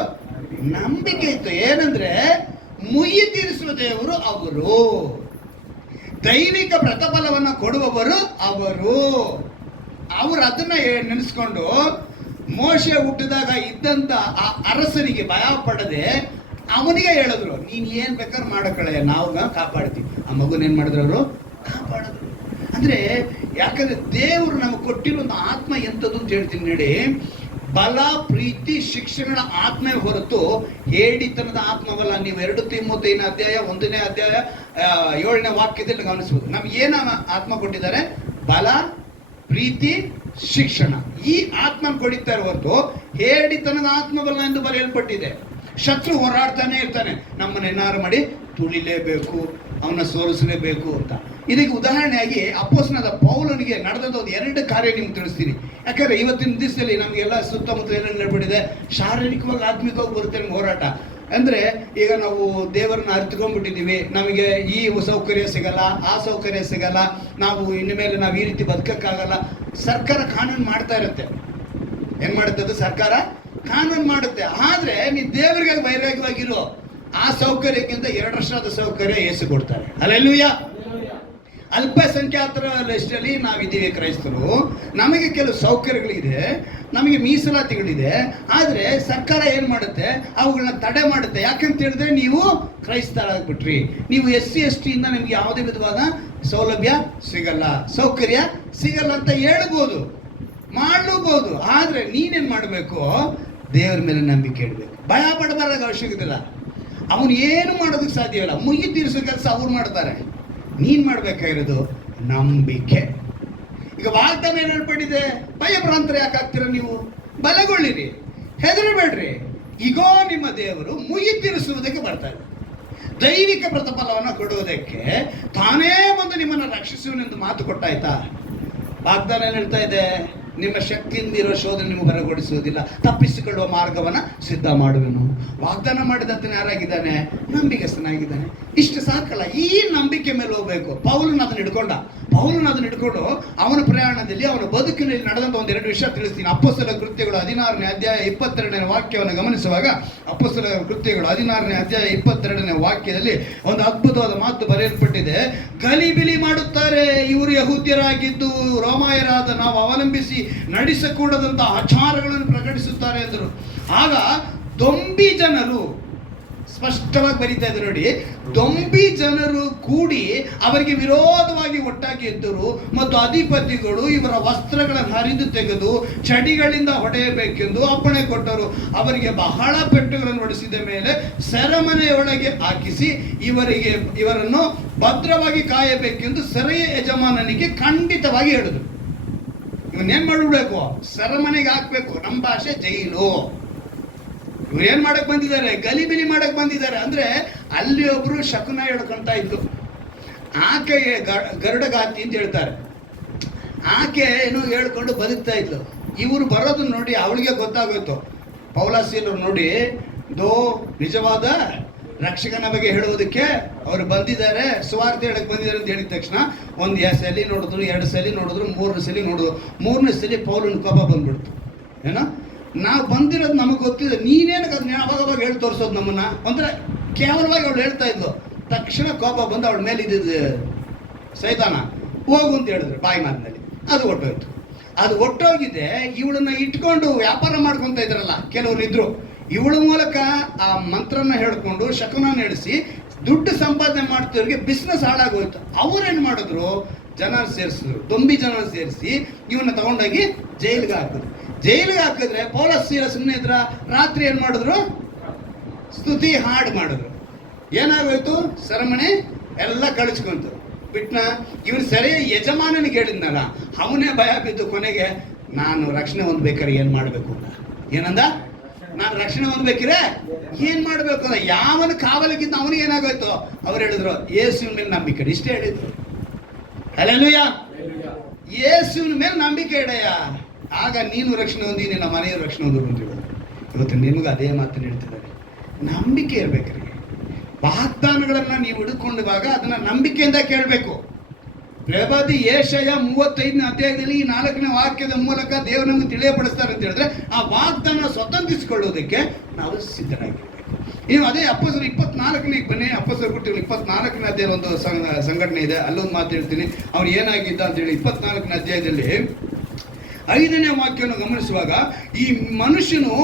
ನಂಬಿಕೆ ಇತ್ತು. ಏನಂದ್ರೆ ಮುಯ್ಯಿ ತೀರಿಸುವ ದೇವರು ಅವರು, ದೈವಿಕ ಪ್ರತಿಫಲವನ್ನು ಕೊಡುವವರು ಅವರು ಅದನ್ನ ನೆನೆಸ್ಕೊಂಡು ಮೋಶೆ ಹುಟ್ಟಿದಾಗ ಇದ್ದಂತ ಆ ಅರಸನಿಗೆ ಭಯ ಪಡದೆ ಅವನಿಗೆ ಹೇಳಿದ್ರು, ನೀನ್ ಏನ್ ಬೇಕಾದ್ರೆ ಮಾಡಕಳೆ, ನಾವು ಕಾಪಾಡ್ತೀವಿ. ಆ ಮಗುನ ಏನ್ ಮಾಡಿದ್ರು? ಅವರು ಕಾಪಾಡಿದ್ರು. ಅಂದ್ರೆ ಯಾಕಂದ್ರೆ ದೇವರು ನಮಗೆ ಕೊಟ್ಟಿರೋ ಆತ್ಮ ಎಂಥದ್ದು ಅಂತ ಹೇಳ್ತೀನಿ ನೋಡಿ. ಬಲ, ಪ್ರೀತಿ, ಶಿಕ್ಷಣದ ಆತ್ಮವೇ ಹೊರತು ಹೇಡಿತನದ ಆತ್ಮವಲ್ಲ. ನೀವು 2 ತಿಮೋಥೆಯನ ಅಧ್ಯಾಯ 1ನೇ ಅಧ್ಯಾಯ 7ನೇ ವಾಕ್ಯದಲ್ಲಿ ಗಮನಿಸಬಹುದು. ನಮ್ಗೆ ಏನ ಆತ್ಮ ಕೊಟ್ಟಿದ್ದಾರೆ? ಬಲ, ಪ್ರೀತಿ, ಶಿಕ್ಷಣ. ಈ ಆತ್ಮ ಕೊಡಿತಾರೆ ಹೊರತು ಹೇಡಿತನದ ಆತ್ಮವಲ್ಲ ಎಂದು ಬರೆಯಲ್ಪಟ್ಟಿದೆ. ಶತ್ರು ಹೋರಾಡ್ತಾನೆ ಇರ್ತಾನೆ, ನಮ್ಮನ್ನೇನಾರು ಮಾಡಿ ತುಳಿಲೇಬೇಕು, ಅವನ್ನ ಸೋಲಿಸಲೇಬೇಕು ಅಂತ. ಇದಕ್ಕೆ ಉದಾಹರಣೆಯಾಗಿ ಅಪೊಸ್ತಲನಾದ ಪೌಲನಿಗೆ ನಡೆದ ಒಂದು 2 ಕಾರ್ಯ ನಿಮ್ಗೆ ತಿಳಿಸ್ತೀನಿ. ಯಾಕಂದ್ರೆ ಇವತ್ತಿನ ದಿವಸದಲ್ಲಿ ನಮಗೆಲ್ಲ ಸುತ್ತಮುತ್ತ ಏನೇನು ನಡ್ಬಿಟ್ಟಿದೆ, ಶಾರೀರಿಕವಾಗಿ ಆತ್ಮಿಕವಾಗಿ ಬರುತ್ತೆ ನಮ್ಗೆ ಹೋರಾಟ. ಅಂದ್ರೆ ಈಗ ನಾವು ದೇವರನ್ನ ಅರಿತುಕೊಂಡ್ಬಿಟ್ಟಿದ್ದೀವಿ, ನಮಗೆ ಈ ಸೌಕರ್ಯ ಸಿಗಲ್ಲ, ಆ ಸೌಕರ್ಯ ಸಿಗಲ್ಲ, ನಾವು ಇನ್ನು ಮೇಲೆ ನಾವು ಈ ರೀತಿ ಬದುಕಕ್ಕಾಗಲ್ಲ. ಸರ್ಕಾರ ಕಾನೂನು ಮಾಡ್ತಾ ಇರುತ್ತೆ. ಏನ್ ಮಾಡುತ್ತೆ ಅದು? ಸರ್ಕಾರ ಕಾನೂನು ಮಾಡುತ್ತೆ. ಆದ್ರೆ ನೀ ದೇವರಿಗೆ ವೈರಾಗ್ಯವಾಗಿರೋ, ಆ ಸೌಕರ್ಯಕ್ಕಿಂತ 2 ಸೌಕರ್ಯ ಯೇಸು ಕೊಡ್ತಾರೆ. ಹಲ್ಲೆಲೂಯಾ. ಅಲ್ಪಸಂಖ್ಯಾತರ ಲಿಸ್ಟಲ್ಲಿ ನಾವಿದ್ದೀವಿ ಕ್ರೈಸ್ತರು. ನಮಗೆ ಕೆಲವು ಸೌಕರ್ಯಗಳಿದೆ, ನಮಗೆ ಮೀಸಲಾತಿಗಳಿದೆ. ಆದರೆ ಸರ್ಕಾರ ಏನು ಮಾಡುತ್ತೆ? ಅವುಗಳನ್ನ ತಡೆ ಮಾಡುತ್ತೆ. ಯಾಕಂತ ಹೇಳಿದ್ರೆ ನೀವು ಕ್ರೈಸ್ತರಾಗ್ಬಿಟ್ರಿ, ನೀವು SC ST ಇಂದ ನಿಮ್ಗೆ ಯಾವುದೇ ವಿಧವಾದ ಸೌಲಭ್ಯ ಸಿಗಲ್ಲ, ಸೌಕರ್ಯ ಸಿಗಲ್ಲ ಅಂತ ಹೇಳ್ಬೋದು, ಮಾಡಲೂಬಹುದು. ಆದರೆ ನೀನೇನು ಮಾಡಬೇಕು? ದೇವರ ಮೇಲೆ ನಂಬಿಕೆ ಇಡಬೇಕು. ಭಯ ಪಡಬಾರಾಗ ಅವಶ್ಯಕತೆ ಇಲ್ಲ. ಅವನು ಏನು ಮಾಡೋದಕ್ಕೆ ಸಾಧ್ಯವಿಲ್ಲ. ಮುಗಿ ತೀರಿಸೋ ಕೆಲಸ ಅವ್ರು ಮಾಡ್ತಾರೆ. ನೀನು ಮಾಡಬೇಕಾಗಿರೋದು ನಂಬಿಕೆ. ಈಗ ವಾಗ್ದಾನ ಏನು ಹೇಳ್ಬಿಟ್ಟಿದೆ? ಭಯಭ್ರಾಂತರ ಯಾಕೆ ಆಗ್ತೀರ ನೀವು? ಬಲಗೊಳ್ಳಿರಿ, ಹೆದರಬೇಡ್ರಿ, ಈಗೋ ನಿಮ್ಮ ದೇವರು ಮುಗಿ ತೀರಿಸುವುದಕ್ಕೆ ಬರ್ತಾರೆ. ದೈವಿಕ ಪ್ರತಿಫಲವನ್ನು ಕೊಡುವುದಕ್ಕೆ ತಾನೇ ಬಂದು ನಿಮ್ಮನ್ನು ರಕ್ಷಿಸುವನೆಂದು ಮಾತು ಕೊಟ್ಟಾಯ್ತಾ? ವಾಗ್ದಾನ ಏನು ಹೇಳ್ತಾ ಇದೆ? ನಿಮ್ಮ ಶಕ್ತಿಯಿಂದ ಇರೋ ಶೋಧನೆ ನಿಮಗೆ ಬರಗೊಡಿಸುವುದಿಲ್ಲ, ತಪ್ಪಿಸಿಕೊಳ್ಳುವ ಮಾರ್ಗವನ್ನು ಸಿದ್ಧ ಮಾಡುವೆನು. ವಾಗ್ದಾನ ಮಾಡಿದಂತೆ ಯಾರಾಗಿದ್ದಾನೆ? ನಂಬಿಕೆಸ್ತನಾಗಿದ್ದಾನೆ. ಇಷ್ಟು ಸಾಕಲ್ಲ, ಈ ನಂಬಿಕೆ ಮೇಲೆ ಹೋಗ್ಬೇಕು. ಪೌಲನ ಅದನ್ನು ಹಿಡ್ಕೊಂಡು ಅವನ ಪ್ರಯಾಣದಲ್ಲಿ, ಅವನ ಬದುಕಿನಲ್ಲಿ ನಡೆದಂಥ ಒಂದೆರಡು ವಿಷಯ ತಿಳಿಸ್ತೀನಿ. ಅಪೊಸ್ತಲರ ಕೃತ್ಯಗಳು 16ನೇ ಅಧ್ಯಾಯ 22ನೇ ವಾಕ್ಯವನ್ನು ಗಮನಿಸುವಾಗ, ಅಪೊಸ್ತಲರ ಕೃತ್ಯಗಳು 16ನೇ ಅಧ್ಯಾಯ 22ನೇ ವಾಕ್ಯದಲ್ಲಿ ಒಂದು ಅದ್ಭುತವಾದ ಮಾತು ಬರೆಯಲ್ಪಟ್ಟಿದೆ. ಗಲಿಬಿಲಿ ಮಾಡುತ್ತಾರೆ, ಇವರು ಯಹೂದ್ಯರಾಗಿದ್ದು ರೋಮಾಯರಾದ ನಾವು ಅವಲಂಬಿಸಿ ನಡೆಸಕೂಡದಂತಹ ಆಚಾರಗಳನ್ನು ಪ್ರಕಟಿಸುತ್ತಾರೆ ಎಂದರು. ಆಗ ದೊಂಬಿ ಜನರು, ಸ್ಪಷ್ಟವಾಗಿ ಬರೀತಾ ಇದ್ದಾರೆ ನೋಡಿ, ದೊಂಬಿ ಜನರು ಕೂಡಿ ಅವರಿಗೆ ವಿರೋಧವಾಗಿ ಒಟ್ಟಾಗಿ ಎದ್ದರು ಮತ್ತು ಅಧಿಪತಿಗಳು ಇವರ ವಸ್ತ್ರಗಳನ್ನು ಹರಿದು ತೆಗೆದು ಚಡಿಗಳಿಂದ ಹೊಡೆಯಬೇಕೆಂದು ಅಪ್ಪಣೆ ಕೊಟ್ಟರು. ಅವರಿಗೆ ಬಹಳ ಪೆಟ್ಟುಗಳನ್ನು ಹೊಡೆಸಿದ ಮೇಲೆ ಸೆರೆಮನೆಯೊಳಗೆ ಹಾಕಿಸಿ ಇವರನ್ನು ಭದ್ರವಾಗಿ ಕಾಯಬೇಕೆಂದು ಸೆರೆಯ ಯಜಮಾನನಿಗೆ ಖಂಡಿತವಾಗಿ ಹೇಳಿದರು. ಇವನ್ನೇನ್ ಮಾಡಿಬಿಡ್ಬೇಕು? ಸೆರೆಮನೆಗೆ ಹಾಕ್ಬೇಕು. ನಮ್ಮ ಭಾಷೆ ಜೈಲು. ಇವ್ರು ಏನ್ ಮಾಡಕ್ ಬಂದಿದ್ದಾರೆ? ಗಲಿಬಿಲಿ ಮಾಡಕ್ ಬಂದಿದ್ದಾರೆ. ಅಂದ್ರೆ ಅಲ್ಲಿ ಒಬ್ರು ಶಕುನ ಹೇಳ್ಕೊಂತ ಇದ್ರು. ಆಕೆ ಗರುಡಗಾತಿ ಅಂತ ಹೇಳ್ತಾರೆ. ಆಕೆ ಏನು ಹೇಳ್ಕೊಂಡು ಬದುಕ್ತಾ ಇದ್ಲು. ಇವರು ಬರೋದು ನೋಡಿ ಅವಳಿಗೆ ಗೊತ್ತಾಗೋಯ್ತು. ಪೌಲಾಸೀಲರು ನೋಡಿ, ನಿಜವಾದ ರಕ್ಷಕನ ಬಗ್ಗೆ ಹೇಳುವುದಕ್ಕೆ ಅವರು ಬಂದಿದ್ದಾರೆ, ಸುವಾರ್ತೆ ಹೇಳಕ್ ಬಂದಿದ್ದಾರೆ ಅಂತ ಹೇಳಿದ ತಕ್ಷಣ ಒಂದು ಸಲ ನೋಡಿದ್ರು, 2 ಸಲ ನೋಡಿದ್ರು, 3 ಸಲ ನೋಡಿದ್ರು. 3ನೇ ಸಲ ಪೌಲನ ಕೋಪ ಬಂದ್ಬಿಡ್ತು. ಏನೋ ನಾವು ಬಂದಿರೋದು ನಮಗೆ ಗೊತ್ತಿದೆ, ನೀನೇನು ಅವಾಗ ಹೇಳಿ ತೋರಿಸೋದು ನಮ್ಮನ್ನ ಅಂದ್ರೆ ಕೇವಲವಾಗಿ ಅವಳು ಹೇಳ್ತಾ ಇದ್ಲು. ತಕ್ಷಣ ಕೋಪ ಬಂದು ಅವಳ ಮೇಲೆ ಇದ್ದಿದ್ದು ಸೈತಾನ ಹೋಗು ಅಂತ ಹೇಳಿದ್ರು ಬಾಯಿ ಮಾತಿನಲ್ಲಿ. ಅದು ಒಟ್ಟೋಯ್ತು. ಅದು ಒಟ್ಟೋಗಿದೆ. ಇವಳನ್ನ ಇಟ್ಕೊಂಡು ವ್ಯಾಪಾರ ಮಾಡ್ಕೊತ ಇದ್ರಲ್ಲ ಕೆಲವರು ಇದ್ರು. ಇವಳ ಮೂಲಕ ಆ ಮಂತ್ರನ ಹೇಳ್ಕೊಂಡು ಶಕುನ ನಡೆಸಿ ದುಡ್ಡು ಸಂಪಾದನೆ ಮಾಡ್ತಿವ್ರಿಗೆ ಬಿಸ್ನೆಸ್ ಹಾಳಾಗೋಯ್ತು. ಅವ್ರೇನ್ ಮಾಡಿದ್ರು? ಜನ ಸೇರಿಸಿದ್ರು, ದೊಂಬಿ ಜನ ಸೇರಿಸಿ ಇವನ್ನ ತಗೊಂಡೋಗಿ ಜೈಲಿಗೆ ಹಾಕಿದ್ರು. ಜೈಲಿಗೆ ಹಾಕಿದ್ರೆ ಪೌಲಸ್ಸೀಲ ಸುಮ್ಮನೆ ಇದ್ರ. ರಾತ್ರಿ ಏನ್ ಮಾಡಿದ್ರು? ಸ್ತುತಿ ಹಾಡು ಮಾಡಿದ್ರು. ಏನಾಗೋಯ್ತು? ಸೆರೆಮನೆ ಎಲ್ಲ ಕಳಿಸ್ಕೊಂತು ಬಿಟ್ನ. ಇವನು ಸರಿಯ ಯಜಮಾನನಿಗೆ ಹೇಳಿದ್ನಲ್ಲ, ಅವನೇ ಭಯ ಬಿದ್ದು ಕೊನೆಗೆ ನಾನು ರಕ್ಷಣೆ ಹೊಂದ್ಬೇಕಾರೆ ಏನ್ ಮಾಡ್ಬೇಕು ಅಂತ. ಏನಂದ? ನಾನು ರಕ್ಷಣೆ ಹೊಂದ್ಬೇಕಿರೆ ಏನ್ ಮಾಡ್ಬೇಕು ಅಂತ. ಯಾವನ ಕಾವಲಿಗಿದ್ದ ಅವನಿಗೆ ಏನಾಗೋಯ್ತು? ಅವ್ರು ಹೇಳಿದ್ರು ಯೇಸುವಿನ ಮೇಲೆ ನಂಬಿಕೆ. ಇಷ್ಟೇ ಹೇಳಿದ್ರು. ಹಲ್ಲೆಲೂಯಾ. ಯೇಸುವಿನ ಮೇಲೆ ನಂಬಿಕೆ ಇಡಯ್ಯ, ಆಗ ನೀನು ರಕ್ಷಣೆ ಹೊಂದಿ, ನಿನ್ನ ಮನೆಯವರು ರಕ್ಷಣೆ ಹೊಂದ್ರು ಅಂತ ಹೇಳಿದ್ರು. ಇವತ್ತು ನಿಮ್ಗೆ ಅದೇ ಮಾತನ್ನು ಹೇಳ್ತಿದ್ದಾರೆ. ನಂಬಿಕೆ ಇರ್ಬೇಕ್ರಿ. ವಾಗ್ದಾನಗಳನ್ನ ನೀವು ಹಿಡ್ಕೊಂಡಾಗ ಅದನ್ನ ನಂಬಿಕೆಯಿಂದ ಕೇಳಬೇಕು. ಪ್ರವಾದಿ ಯೆಶಾಯ 35ನೇ ಅಧ್ಯಾಯದಲ್ಲಿ ಈ 4ನೇ ವಾಕ್ಯದ ಮೂಲಕ ದೇವರು ನಮಗೆ ತಿಳಿಯಪಡಿಸ್ತಾರೆ ಅಂತ ಹೇಳಿದ್ರೆ ಆ ವಾಗ್ದಾನ ಸ್ವತಂತ್ರಿಸಿಕೊಳ್ಳುವುದಕ್ಕೆ ನಾವು ಸಿದ್ಧರಾಗಿರ್ಬೇಕು. ನೀವು ಅದೇ ಅಪೊಸ್ತಲರ 24ನೇ ಬನ್ನಿ. ಅಪೊಸ್ತಲರ ಕೃತ್ಯಗಳು 24ನೇ ಅಧ್ಯಾಯ ಒಂದು ಸಂಘಟನೆ ಇದೆ, ಅಲ್ಲೊಂದು ಮಾತು ಹೇಳ್ತೀನಿ. ಅವ್ನು ಏನಾಗಿದ್ದ ಅಂತ ಹೇಳಿ 24ನೇ ಅಧ್ಯಾಯದಲ್ಲಿ 5ನೇ ವಾಕ್ಯವನ್ನು ಗಮನಿಸುವಾಗ, ಈ ಮನುಷ್ಯನು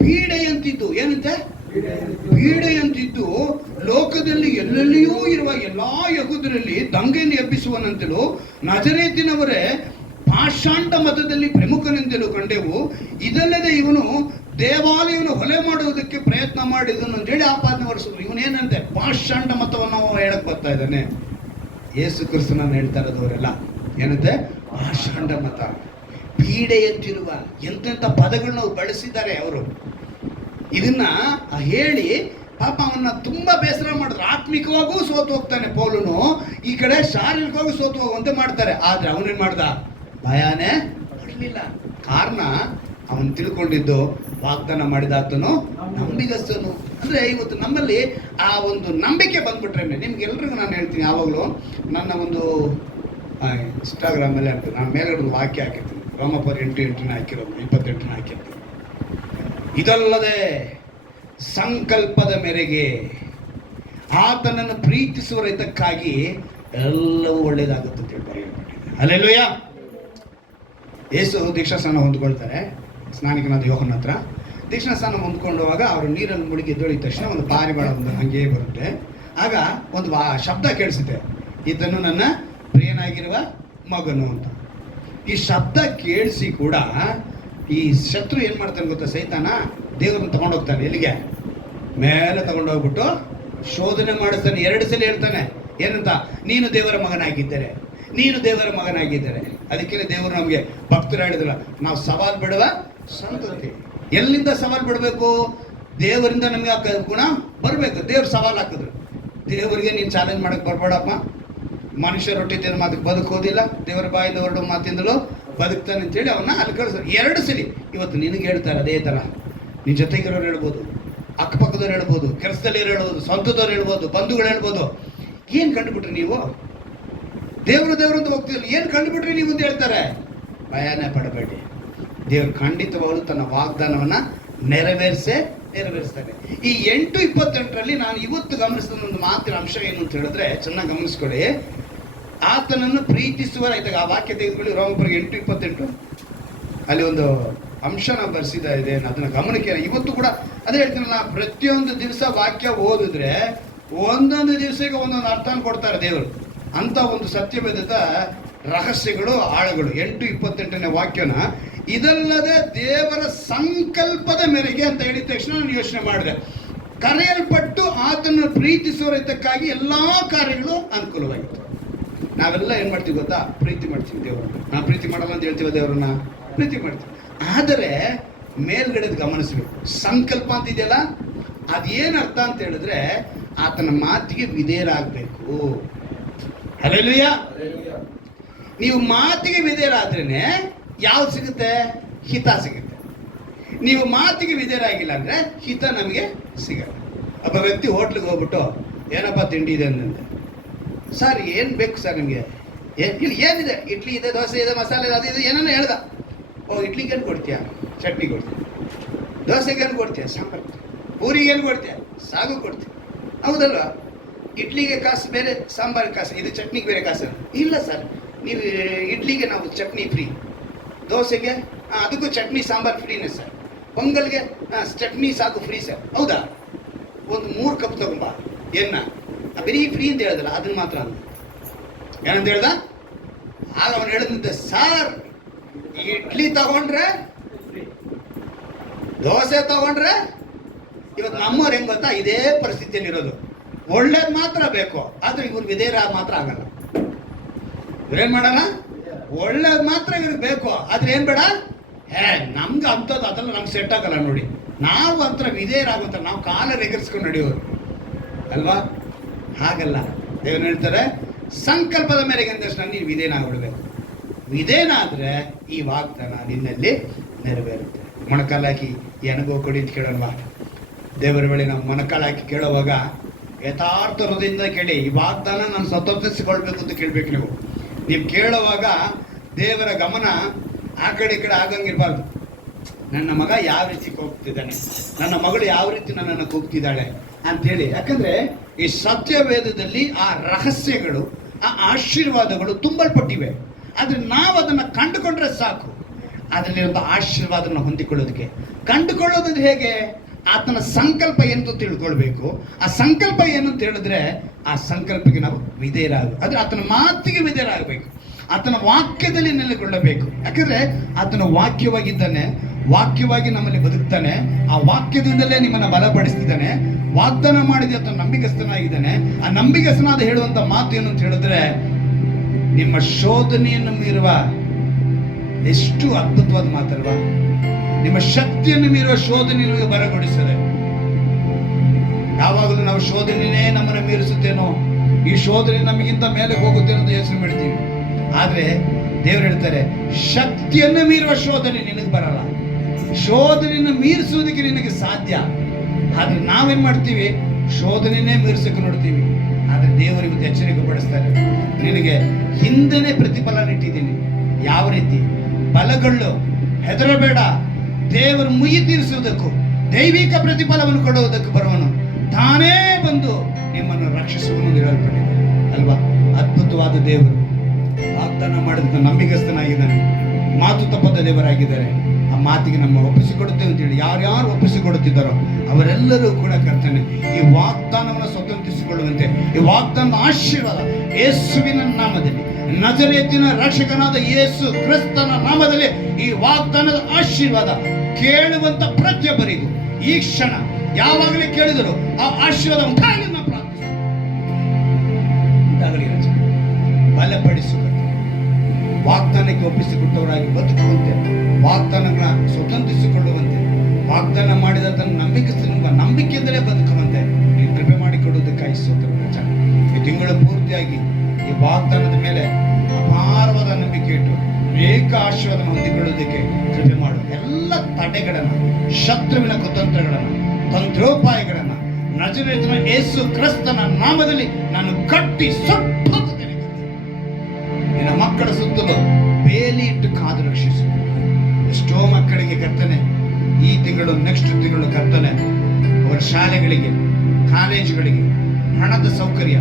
ಪೀಡೆಯಂತಿದ್ದು, ಏನಂತೆ? ಪೀಡೆಯಂತಿದ್ದು ಲೋಕದಲ್ಲಿ ಎಲ್ಲೆಲ್ಲಿಯೂ ಇರುವ ಎಲ್ಲಾ ಯಹೂದರಲ್ಲಿ ದಂಗೆಯನ್ನು ಎಬ್ಬಿಸುವನಂತಲೂ ನಜರೇತಿನವರೇ ಪಾಷಾಂಡ ಮತದಲ್ಲಿ ಪ್ರಮುಖನೆಂದಲೂ ಕಂಡೆವು. ಇದಲ್ಲದೆ ಇವನು ದೇವಾಲಯವನ್ನು ಹೊಲೆ ಮಾಡುವುದಕ್ಕೆ ಪ್ರಯತ್ನ ಮಾಡಿದನು ಅಂತೇಳಿ ಆಪಾದನೆ ಹೊರಿಸಿದ್ರು. ಇವನೇನಂತೆ? ಪಾಷಾಂಡ ಮತವನ್ನು ಹೇಳಕ್ ಬರ್ತಾ ಇದ್ದಾನೆ. ಯೇಸು ಕ್ರಿಸ್ತನನ್ನು ಹೇಳ್ತಾ ಇರೋದವರೆಲ್ಲ ಏನಂತೆ? ಪಾಷಾಂಡ ಮತ, ಪೀಡೆಯಂತಿರುವ ಎಂತೆಂಥ ಪದಗಳನ್ನ ಬಳಸಿದ್ದಾರೆ ಅವರು. ಇದನ್ನ ಹೇಳಿ ಪಾಪ ಅವನ್ನ ತುಂಬಾ ಬೇಸರ ಮಾಡಿದ್ರು. ಆತ್ಮಿಕವಾಗೂ ಸೋತು ಹೋಗ್ತಾನೆ ಪೌಲನು, ಈ ಕಡೆ ಶಾರೀರಿಕವಾಗೂ ಸೋತು ಹೋಗುವಂತೆ ಮಾಡ್ತಾರೆ. ಆದ್ರೆ ಅವನೇನ್ ಮಾಡ್ದ? ಭಯನೇ ಪಡಲಿಲ್ಲ. ಕಾರಣ ಅವನು ತಿಳ್ಕೊಂಡಿದ್ದು ವಾಗ್ದಾನ ಮಾಡಿದಾತನು ನಂಬಿಗಸ್ತನು. ಅಂದ್ರೆ ಇವತ್ತು ನಮ್ಮಲ್ಲಿ ಆ ಒಂದು ನಂಬಿಕೆ ಬಂದ್ಬಿಟ್ರೆ, ನಿಮ್ಗೆಲ್ರಿಗೂ ನಾನು ಹೇಳ್ತೀನಿ, ಯಾವಾಗಲೂ ನನ್ನ ಒಂದು ಇನ್ಸ್ಟಾಗ್ರಾಮಲ್ಲಿ ಹಾಕ್ತೀನಿ, ನಾನು ಮೇಲ್ಗಡೆ ಒಂದು ವಾಕ್ಯ ಹಾಕಿರ್ತೀನಿ, ರೋಮಾಪುರ 8:8 ಹಾಕಿರೋದು, 28 ಹಾಕಿರ್ತೀನಿ. ಇದಲ್ಲದೆ ಸಂಕಲ್ಪದ ಮೇರೆಗೆ ಆತನನ್ನು ಪ್ರೀತಿಸುವ ರೈತಕ್ಕಾಗಿ ಎಲ್ಲವೂ ಒಳ್ಳೇದಾಗುತ್ತೆ ಅಂತ ಹೇಳಿ ಬರೆಯಲ್ಪಟ್ಟಿದೆ. ಹಲ್ಲೆಲೂಯಾ. ಯೇಸು ದೀಕ್ಷಾಸ್ನಾನ ಹೊಂದ್ಕೊಳ್ತಾರೆ. ಸ್ನಾನಿಕನಾದ ಯೋಹನ ಹತ್ರ ದೀಕ್ಷಾಸ್ನಾನ ಹೊಂದ್ಕೊಂಡವಾಗ ಅವರು ನೀರಲ್ಲಿ ಮುಳುಗಿ ಎದ್ದೊಳಿದ ತಕ್ಷಣ ಒಂದು ಪಾರಿವಾಳ ಒಂದು ಹಂಗೆ ಬರುತ್ತೆ. ಆಗ ಒಂದು ಶಬ್ದ ಕೇಳಿಸುತ್ತೆ, ಇದನ್ನು ನನ್ನ ಪ್ರಿಯನಾಗಿರುವ ಮಗನು ಅಂತ. ಈ ಶಬ್ದ ಕೇಳಿಸಿ ಕೂಡ ಈ ಶತ್ರು ಏನು ಮಾಡ್ತಾನೆ ಗೊತ್ತಾ, ಸೈತಾನ ದೇವರನ್ನು ತಗೊಂಡೋಗ್ತಾನೆ. ಎಲ್ಲಿಗೆ? ಮೇಲೆ ತಗೊಂಡೋಗ್ಬಿಟ್ಟು ಶೋಧನೆ ಮಾಡಿಸ್ತಾನೆ. 2 ಸಲ ಹೇಳ್ತಾನೆ ಏನಂತ, ನೀನು ದೇವರ ಮಗನಾಗಿದ್ದರೆ, ನೀನು ದೇವರ ಮಗನಾಗಿದ್ದರೆ. ಅದಕ್ಕೆ ದೇವರು ನಮಗೆ ಭಕ್ತರು ಹೇಳಿದ್ರ, ನಾವು ಸವಾಲು ಬಿಡುವ ಸಂತತಿ. ಎಲ್ಲಿಂದ ಸವಾಲು ಬಿಡಬೇಕು? ದೇವರಿಂದ ನಮಗೆ ಆ ಗುಣ ಬರಬೇಕು. ದೇವ್ರು ಸವಾಲು ಹಾಕಿದ್ರು. ದೇವರಿಗೆ ನೀನು ಚಾಲೆಂಜ್ ಮಾಡಕ್ಕೆ ಬರ್ಬೇಡಪ್ಪ, ಮನುಷ್ಯ ರೊಟ್ಟಿ ತಿಂದ ಮಾತಿಗೆ ಬದುಕೋದಿಲ್ಲ, ದೇವರ ಬಾಯಿಂದ ಹೊರಡು ಮಾತಿಂದಲೂ ಬದುಕ್ತಾನೆ ಅಂತೇಳಿ ಅವನ್ನ ಅಲ್ಲಿ ಕಳಿಸ್ತಾರೆ. 2 ಸಲ. ಇವತ್ತು ನಿನಗೆ ಹೇಳ್ತಾರೆ ಅದೇ ಥರ. ನಿನ್ನ ಜೊತೆಗಿರೋರು ಹೇಳ್ಬೋದು, ಅಕ್ಕಪಕ್ಕದವ್ರು ಹೇಳ್ಬೋದು, ಕೆಲಸದಲ್ಲಿ ಹೇಳ್ಬೋದು, ಸ್ವಂತದವ್ರು ಹೇಳ್ಬೋದು, ಬಂಧುಗಳು ಹೇಳ್ಬೋದು. ಏನು ಕಂಡುಬಿಟ್ರಿ ನೀವು? ದೇವರು ಅಂತ ಹೋಗ್ತಿದ್ರು, ಏನು ಕಂಡುಬಿಟ್ರಿ ನೀವು ಅಂತ ಹೇಳ್ತಾರೆ. ಭಯನೇ ಪಡಬೇಡಿ, ದೇವರು ಖಂಡಿತವಾಗಲೂ ತನ್ನ ವಾಗ್ದಾನವನ್ನ ನೆರವೇರಿಸ್ತಾನೆ. ಈ 8:28 ನಾನು ಇವತ್ತು ಗಮನಿಸಿದ ಒಂದು ಮಾತಿನ ಅಂಶ ಏನು ಅಂತ ಹೇಳಿದ್ರೆ, ಚೆನ್ನಾಗಿ ಗಮನಿಸ್ಕೊಳ್ಳಿ. ಆತನನ್ನು ಪ್ರೀತಿಸುವ, ಇದ್ದಾಗ ಆ ವಾಕ್ಯ ತೆಗೆದುಕೊಳ್ಳಿ, ರೋಮಪುರಿಗೆ 8:28. ಅಲ್ಲಿ ಒಂದು ಅಂಶ ನಾವು ಬರೆಸಿದ ಇದೆ, ಅದನ್ನ ಗಮನಕ್ಕೆ ಇವತ್ತು ಕೂಡ ಅದೇ ಹೇಳ್ತೀನಲ್ಲ, ಪ್ರತಿಯೊಂದು ದಿವಸ ವಾಕ್ಯ ಓದಿದ್ರೆ ಒಂದೊಂದು ದಿವಸಕ್ಕೆ ಒಂದೊಂದು ಅರ್ಥ ಕೊಡ್ತಾರೆ ದೇವರು. ಅಂತ ಒಂದು ಸತ್ಯವೇದದ ರಹಸ್ಯಗಳು, ಆಳಗಳು. 8:28 ವಾಕ್ಯನ ಇದಲ್ಲದೆ ದೇವರ ಸಂಕಲ್ಪದ ಮೇರೆಗೆ ಅಂತ ಹೇಳಿದ ತಕ್ಷಣ ನಾನು ಯೋಚನೆ ಮಾಡಿದೆ. ಕರೆಯಲ್ಪಟ್ಟು ಆತನ ಪ್ರೀತಿಸುವುದಕ್ಕಾಗಿ ಎಲ್ಲಾ ಕಾರ್ಯಗಳು ಅನುಕೂಲವಾಗಿತ್ತು. ನಾವೆಲ್ಲ ಏನ್ ಮಾಡ್ತೀವಿ ಗೊತ್ತಾ? ಪ್ರೀತಿ ಮಾಡ್ತೀವಿ ದೇವರನ್ನ. ನಾವು ಪ್ರೀತಿ ಮಾಡಲ್ಲ ಅಂತ ಹೇಳ್ತೀವಿ, ದೇವರನ್ನ ಪ್ರೀತಿ ಮಾಡ್ತೀವಿ. ಆದರೆ ಮೇಲ್ಗಡೆದು ಗಮನಿಸ್ಬೇಕು. ಸಂಕಲ್ಪ ಅಂತ ಇದೆಯಲ್ಲ, ಅದೇನು ಅರ್ಥ ಅಂತ ಹೇಳಿದ್ರೆ, ಆತನ ಮಾತಿಗೆ ವಿಧೇಯರಾಗಬೇಕು. ಹಲ್ಲೆಲೂಯಾ. ನೀವು ಮಾತಿಗೆ ವಿಧೇಯರಾದ್ರೇನೆ ಯಾವ್ದು ಸಿಗುತ್ತೆ? ಹಿತ ಸಿಗುತ್ತೆ. ನೀವು ಮಾತಿಗೆ ವಿಧೇಯರಾಗಿಲ್ಲ ಅಂದ್ರೆ ಹಿತ ನಮಗೆ ಸಿಗಲ್ಲ. ಒಬ್ಬ ವ್ಯಕ್ತಿ ಹೋಟ್ಲಿಗೆ ಹೋಗ್ಬಿಟ್ಟು, ಏನಪ್ಪ ತಿಂಡಿ ಇದೆ ಅಂದಂತೆ. ಸರ್ ಏನು ಬೇಕು ಸರ್ ನಿಮಗೆ? ಇಲ್ಲಿ ಏನಿದೆ? ಇಡ್ಲಿ ಇದೆ, ದೋಸೆ ಇದೆ, ಮಸಾಲೆ ಇದೆ, ಅದು ಇದು ಏನೇನೋ ಹೇಳ್ದ. ಓ, ಇಡ್ಲಿಗೆ ಏನು ಕೊಡ್ತೀಯಾ? ಚಟ್ನಿ ಕೊಡ್ತೀಯ. ದೋಸೆಗೆ ಏನು ಕೊಡ್ತೀಯ? ಸಾಂಬಾರು. ಪೂರಿಗೆ ಏನು ಕೊಡ್ತೀಯ? ಸಾಗು ಕೊಡ್ತೀಯ. ಹೌದಲ್ವ? ಇಡ್ಲಿಗೆ ಕಾಸು ಬೇರೆ, ಸಾಂಬಾರಿಗೆ ಕಾಸು, ಇದು ಚಟ್ನಿಗೆ ಬೇರೆ ಕಾಸು. ಇಲ್ಲ ಸರ್, ನೀವು ಇಡ್ಲಿಗೆ ನಾವು ಚಟ್ನಿ ಫ್ರೀ, ದೋಸೆಗೆ ಅದಕ್ಕೂ ಚಟ್ನಿ ಸಾಂಬಾರು ಫ್ರೀನೇ ಸರ್, ಪೊಂಗಲ್ಗೆ ಚಟ್ನಿ ಸಾಕು ಫ್ರೀ ಸರ್. ಹೌದಾ? ಒಂದು 3 ಕಪ್ ತಗೊಂಬ. ಏನ ಬರೀ ಫ್ರೀ ಅಂತ ಹೇಳಿದಲ್ಲ, ಅದನ್ನ ಮಾತ್ರ ಅಂದ. ಏನಂತ ಹೇಳ್ದ? ಆಗ ಅವನು ಹೇಳಿದಂತೆ, ಸರ್ ಇಡ್ಲಿ ತಗೊಂಡ್ರೆ, ದೋಸೆ ತಗೊಂಡ್ರೆ, ಇವತ್ತು ನಮ್ಮವ್ರು ಹೆಂಗ್ ಗೊತ್ತಾ, ಇದೇ ಪರಿಸ್ಥಿತಿಯಲ್ಲಿ ಇರೋದು. ಒಳ್ಳೇದು ಮಾತ್ರ ಬೇಕು, ಆದ್ರೆ ಇವ್ರು ವಿಧೇಯರ ಮಾತ್ರ ಆಗಲ್ಲ. ಇವ್ರೇನ್ ಮಾಡಲ್ಲ? ಒಳ್ಳೇದು ಮಾತ್ರ ಇವ್ರಿಗೆ ಬೇಕು, ಆದ್ರೆ ಏನ್ ಬೇಡ, ನಮ್ಗೆ ಅಂಥದ್ದು ಅದೆಲ್ಲ ನಮ್ಗೆ ಸೆಟ್ ಆಗಲ್ಲ ನೋಡಿ. ನಾವು ಅಂತರ ವಿಧೇಯರಾಗುತ್ತ, ನಾವು ಕಾಲ ರೆಗರ್ಸ್ಕೊಂಡು ನಡೆಯೋರು ಅಲ್ವಾ? ಹಾಗಲ್ಲ. ದೇವ್ರು ಹೇಳ್ತಾರೆ, ಸಂಕಲ್ಪದ ಮೇರೆಗೆ ಅಂದ ತಕ್ಷಣ ನೀನು ವಿಧೇಯನಾಗ್ಬಿಡ್ಬೇಕು. ವಿಧೇಯನಾದ್ರೆ ಈ ವಾಗ್ದಾನ ನಿನ್ನಲ್ಲಿ ನೆರವೇರುತ್ತೆ. ಮೊಣಕಾಲಾಕಿ ಈ ಅನುಭವ ಕೊಡಿ ಅಂತ ಕೇಳಲ್ವಾ? ದೇವರ ಬಳಿ ನಾವು ಮೊಣಕಾಲಾಕಿ ಕೇಳುವಾಗ ಯಥಾರ್ಥ ಹೃದಯದಿಂದ ಕೇಳಿ, ಈ ವಾಗ್ದಾನ ನಾನು ಸತೋಲಿಸಿಕೊಳ್ಬೇಕು ಅಂತ ಕೇಳಬೇಕು. ನೀವು ಕೇಳುವಾಗ ದೇವರ ಗಮನ ಆ ಕಡೆ ಈ ಕಡೆ ಆಗಂಗಿರ್ಬಾರ್ದು. ನನ್ನ ಮಗ ಯಾವ ರೀತಿ ಕೂಗ್ತಿದ್ದಾನೆ, ನನ್ನ ಮಗಳು ಯಾವ ರೀತಿ ನನ್ನನ್ನು ಕೂಗ್ತಿದ್ದಾಳೆ ಅಂಥೇಳಿ. ಯಾಕಂದ್ರೆ ಈ ಸತ್ಯವೇದದಲ್ಲಿ ಆ ರಹಸ್ಯಗಳು, ಆ ಆಶೀರ್ವಾದಗಳು ತುಂಬಲ್ಪಟ್ಟಿವೆ. ಆದರೆ ನಾವು ಅದನ್ನು ಕಂಡುಕೊಂಡ್ರೆ ಸಾಕು, ಅದರಲ್ಲಿರುವಂಥ ಆಶೀರ್ವಾದನ ಹೊಂದಿಕೊಳ್ಳೋದಕ್ಕೆ. ಕಂಡುಕೊಳ್ಳೋದು ಹೇಗೆ? ಆತನ ಸಂಕಲ್ಪ ಏನು ತಿಳ್ಕೊಳ್ಬೇಕು. ಆ ಸಂಕಲ್ಪ ಏನು ಅಂತ ಹೇಳಿದ್ರೆ, ಆ ಸಂಕಲ್ಪಕ್ಕೆ ನಾವು ವಿಧೇಯರಾಗಬೇಕು. ಆದರೆ ಆತನ ಮಾತಿಗೆ ವಿಧೇಯರಾಗಬೇಕು. ಆತನ ವಾಕ್ಯದಲ್ಲಿ ನೆಲೆಗೊಳ್ಳಬೇಕು. ಯಾಕಂದ್ರೆ ಆತನ ವಾಕ್ಯವಾಗಿದ್ದಾನೆ, ವಾಕ್ಯವಾಗಿ ನಮ್ಮಲ್ಲಿ ಬದುಕ್ತಾನೆ. ಆ ವಾಕ್ಯದಿಂದಲೇ ನಿಮ್ಮನ್ನು ಬಲಪಡಿಸ್ತಿದ್ದಾನೆ. ವಾಗ್ದಾನ ಮಾಡಿದ ಆತನ ನಂಬಿಕಸ್ಥನಾಗಿದ್ದಾನೆ. ಆ ನಂಬಿಕಸ್ಥನಾದ ಹೇಳುವಂತ ಮಾತು ಏನು ಅಂತ ಹೇಳಿದ್ರೆ, ನಿಮ್ಮ ಶೋಧನೆಯನ್ನು ಮೀರುವ, ಎಷ್ಟು ಅದ್ಭುತವಾದ ಮಾತಲ್ವಾ? ನಿಮ್ಮ ಶಕ್ತಿಯನ್ನು ಮೀರುವ ಶೋಧನೆ ನಿಮಗೆ ಬರಗೊಡಿಸದೆ. ಯಾವಾಗಲೂ ನಾವು ಶೋಧನೆಯೇ ನಮ್ಮನ್ನು ಮೀರಿಸುತ್ತೇನೋ, ಈ ಶೋಧನೆ ನಮಗಿಂತ ಮೇಲೆ ಹೋಗುತ್ತೇನೋ ಅಂತ ಯೋಚನೆ ಮಾಡ್ತೀವಿ. ಆದ್ರೆ ದೇವರು ಹೇಳ್ತಾರೆ, ಶಕ್ತಿಯನ್ನು ಮೀರುವ ಶೋಧನೆ ನಿನಗೆ ಬರಲ್ಲ. ಶೋಧನೆಯನ್ನು ಮೀರಿಸುವುದಕ್ಕೆ ನಿನಗೆ ಸಾಧ್ಯ. ಆದ್ರೆ ನಾವೇನ್ ಮಾಡ್ತೀವಿ? ಶೋಧನೆಯೇ ಮೀರಿಸಕ್ಕೆ ನೋಡ್ತೀವಿ. ಆದ್ರೆ ದೇವರು ಇವತ್ತು ಎಚ್ಚರಿಕೆ ಪಡಿಸ್ತಾರೆ, ನಿನಗೆ ಹಿಂದೆನೇ ಪ್ರತಿಫಲ ಇಟ್ಟಿದ್ದೀನಿ. ಯಾವ ರೀತಿ? ಬಲಗೊಳ್ಳು, ಹೆದರಬೇಡ. ದೇವರು ಮುಯಿ ತೀರಿಸುವುದಕ್ಕೂ ದೈವಿಕ ಪ್ರತಿಫಲವನ್ನು ಕೊಡುವುದಕ್ಕೂ ಬರುವನು. ತಾನೇ ಬಂದು ನಿಮ್ಮನ್ನು ರಕ್ಷಿಸುವನು ಹೇಳಲ್ಪಟ್ಟಿದೆ ಅಲ್ವಾ? ಅದ್ಭುತವಾದ ದೇವರು, ವಾಗ್ದಾನ ಮಾಡಿದ ನಂಬಿಕಸ್ಥನಾಗಿದ್ದಾನೆ, ಮಾತು ತಪ್ಪದ ದೇವರಾಗಿದ್ದಾರೆ. ಆ ಮಾತಿಗೆ ನಮ್ಮ ಒಪ್ಪಿಸಿಕೊಡುತ್ತೇವೆ ಅಂತೇಳಿ ಯಾರ್ಯಾರು ಒಪ್ಪಿಸಿಕೊಡುತ್ತಿದ್ದಾರೋ ಅವರೆಲ್ಲರೂ ಕೂಡ ಕರ್ತನೆ ಈ ವಾಗ್ದಾನವನ್ನು ಸ್ವತಂತ್ರಿಸಿಕೊಳ್ಳುವಂತೆ, ಈ ವಾಗ್ದಾನದ ಆಶೀರ್ವಾದ ಯೇಸುವಿನ ನಾಮದಲ್ಲಿ ನಜರೇತಿನ ರಕ್ಷಕನಾದ ಯೇಸು ಕ್ರಿಸ್ತನ ನಾಮದಲ್ಲಿ ಈ ವಾಗ್ದಾನದ ಆಶೀರ್ವಾದ ಕೇಳುವಂತ ಪ್ರತಿಯೊಬ್ಬರಿಗೂ ಈ ಕ್ಷಣ ಯಾವಾಗಲೇ ಕೇಳಿದರು ಆ ಆಶೀರ್ವಾದ ಉಂಟಾಗಲಿ ನಾವು ಪ್ರಾರ್ಥಿಸ್ತೇವೆ. ಉಂಟಾಗಲಿ ರಚನೆ ಬಲಪಡಿಸುವ ವಾಗ್ದಾನಕ್ಕೆ ಒಪ್ಪಿಸಿಕೊಟ್ಟವರಾಗಿ ಬದುಕುವಂತೆ, ವಾಗ್ದಾನಗಳನ್ನ ಸ್ವತಂತ್ರಿಸಿಕೊಳ್ಳುವಂತೆ, ವಾಗ್ದಾನ ಮಾಡಿದ ತನ್ನ ನಂಬಿಕೆಯಿಂದಲೇ ಬದುಕುವಂತೆ ನೀವು ಕೃಪೆ ಮಾಡಿಕೊಡುವುದಕ್ಕಾಗಿ ಸ್ತೋತ್ರ ರಾಜ. ಈ ತಿಂಗಳ ಪೂರ್ತಿಯಾಗಿ ಈ ವಾಗ್ದಾನದ ಮೇಲೆ ಅಪಾರವಾದ ನಂಬಿಕೆ ಇಟ್ಟು ಅನೇಕ ಆಶೀರ್ವಾದವನ್ನು ಹೊಂದಿಕೊಳ್ಳುವುದಕ್ಕೆ ಕೃಪೆ ಮಾಡು. ಎಲ್ಲ ತಡೆಗಳನ್ನು, ಶತ್ರುವಿನ ಕುತಂತ್ರಗಳನ್ನು, ತಂತ್ರೋಪಾಯಗಳನ್ನ ನಜರೇತಿನ ಯೇಸು ಕ್ರಿಸ್ತನ ನಾಮದಲ್ಲಿ ನಾನು ಕಟ್ಟಿ ಸುಟ್ಟುತ್ತೇನೆ. ನಿನ್ನ ಮಕ್ಕಳ ಸುತ್ತಲೂ ಬೇಲಿ ಇಟ್ಟು ಕಾದು ರಕ್ಷಿಸು. ಎಷ್ಟೋ ಮಕ್ಕಳಿಗೆ ಕರ್ತನೆ ಈ ತಿಂಗಳು, ನೆಕ್ಸ್ಟ್ ತಿಂಗಳು ಕರ್ತನೆ ಅವರ ಶಾಲೆಗಳಿಗೆ, ಕಾಲೇಜುಗಳಿಗೆ ಹಣದ ಸೌಕರ್ಯ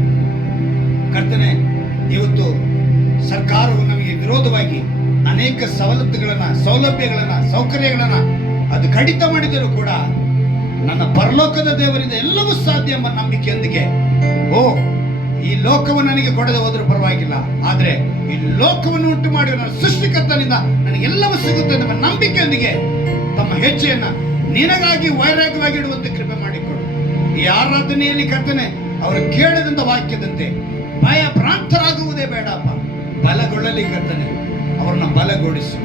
ಕರ್ತನೆ, ಇವತ್ತು ಸರ್ಕಾರವು ನಮಗೆ ವಿರೋಧವಾಗಿ ಅನೇಕ ಸವಲತ್ತುಗಳನ್ನ, ಸೌಲಭ್ಯಗಳನ್ನ, ಸೌಕರ್ಯಗಳನ್ನ ಅದು ಕಡಿತ ಮಾಡಿದರೂ ಕೂಡ ನನ್ನ ಪರಲೋಕದ ದೇವರಿಂದ ಎಲ್ಲವೂ ಸಾಧ್ಯ ಎಂಬ ನಂಬಿಕೆಯೊಂದಿಗೆ, ಓ ಈ ಲೋಕವನ್ನು ನನಗೆ ಕೊಡದೆ ಹೋದರೂ ಪರವಾಗಿಲ್ಲ, ಆದರೆ ಈ ಲೋಕವನ್ನು ಉಂಟು ಮಾಡಿ ನನ್ನ ಸೃಷ್ಟಿಕರ್ತನಿಂದ ನನಗೆಲ್ಲವೂ ಸಿಗುತ್ತೆ ಎಂಬ ನಂಬಿಕೆಯೊಂದಿಗೆ ತಮ್ಮ ಹೆಜ್ಜೆಯನ್ನ ನಿನಗಾಗಿ ವೈರಾಗ್ಯವಾಗಿ ಇಡುವಂತೆ ಕೃಪೆ ಮಾಡಿಕೊಡು. ಈ ಆರಾಧನೆಯಲ್ಲಿ ಕರ್ತನೆ ಅವರು ಕೇಳದಂತ ವಾಕ್ಯದಂತೆ ಭಯ ಭ್ರಾಂತರಾಗುವುದೇ ಬೇಡಪ್ಪ, ಬಲಗೊಳ್ಳಲಿ ಕರ್ತನೆ, ಅವ್ರನ್ನ ಬಲಗೊಳಿಸು.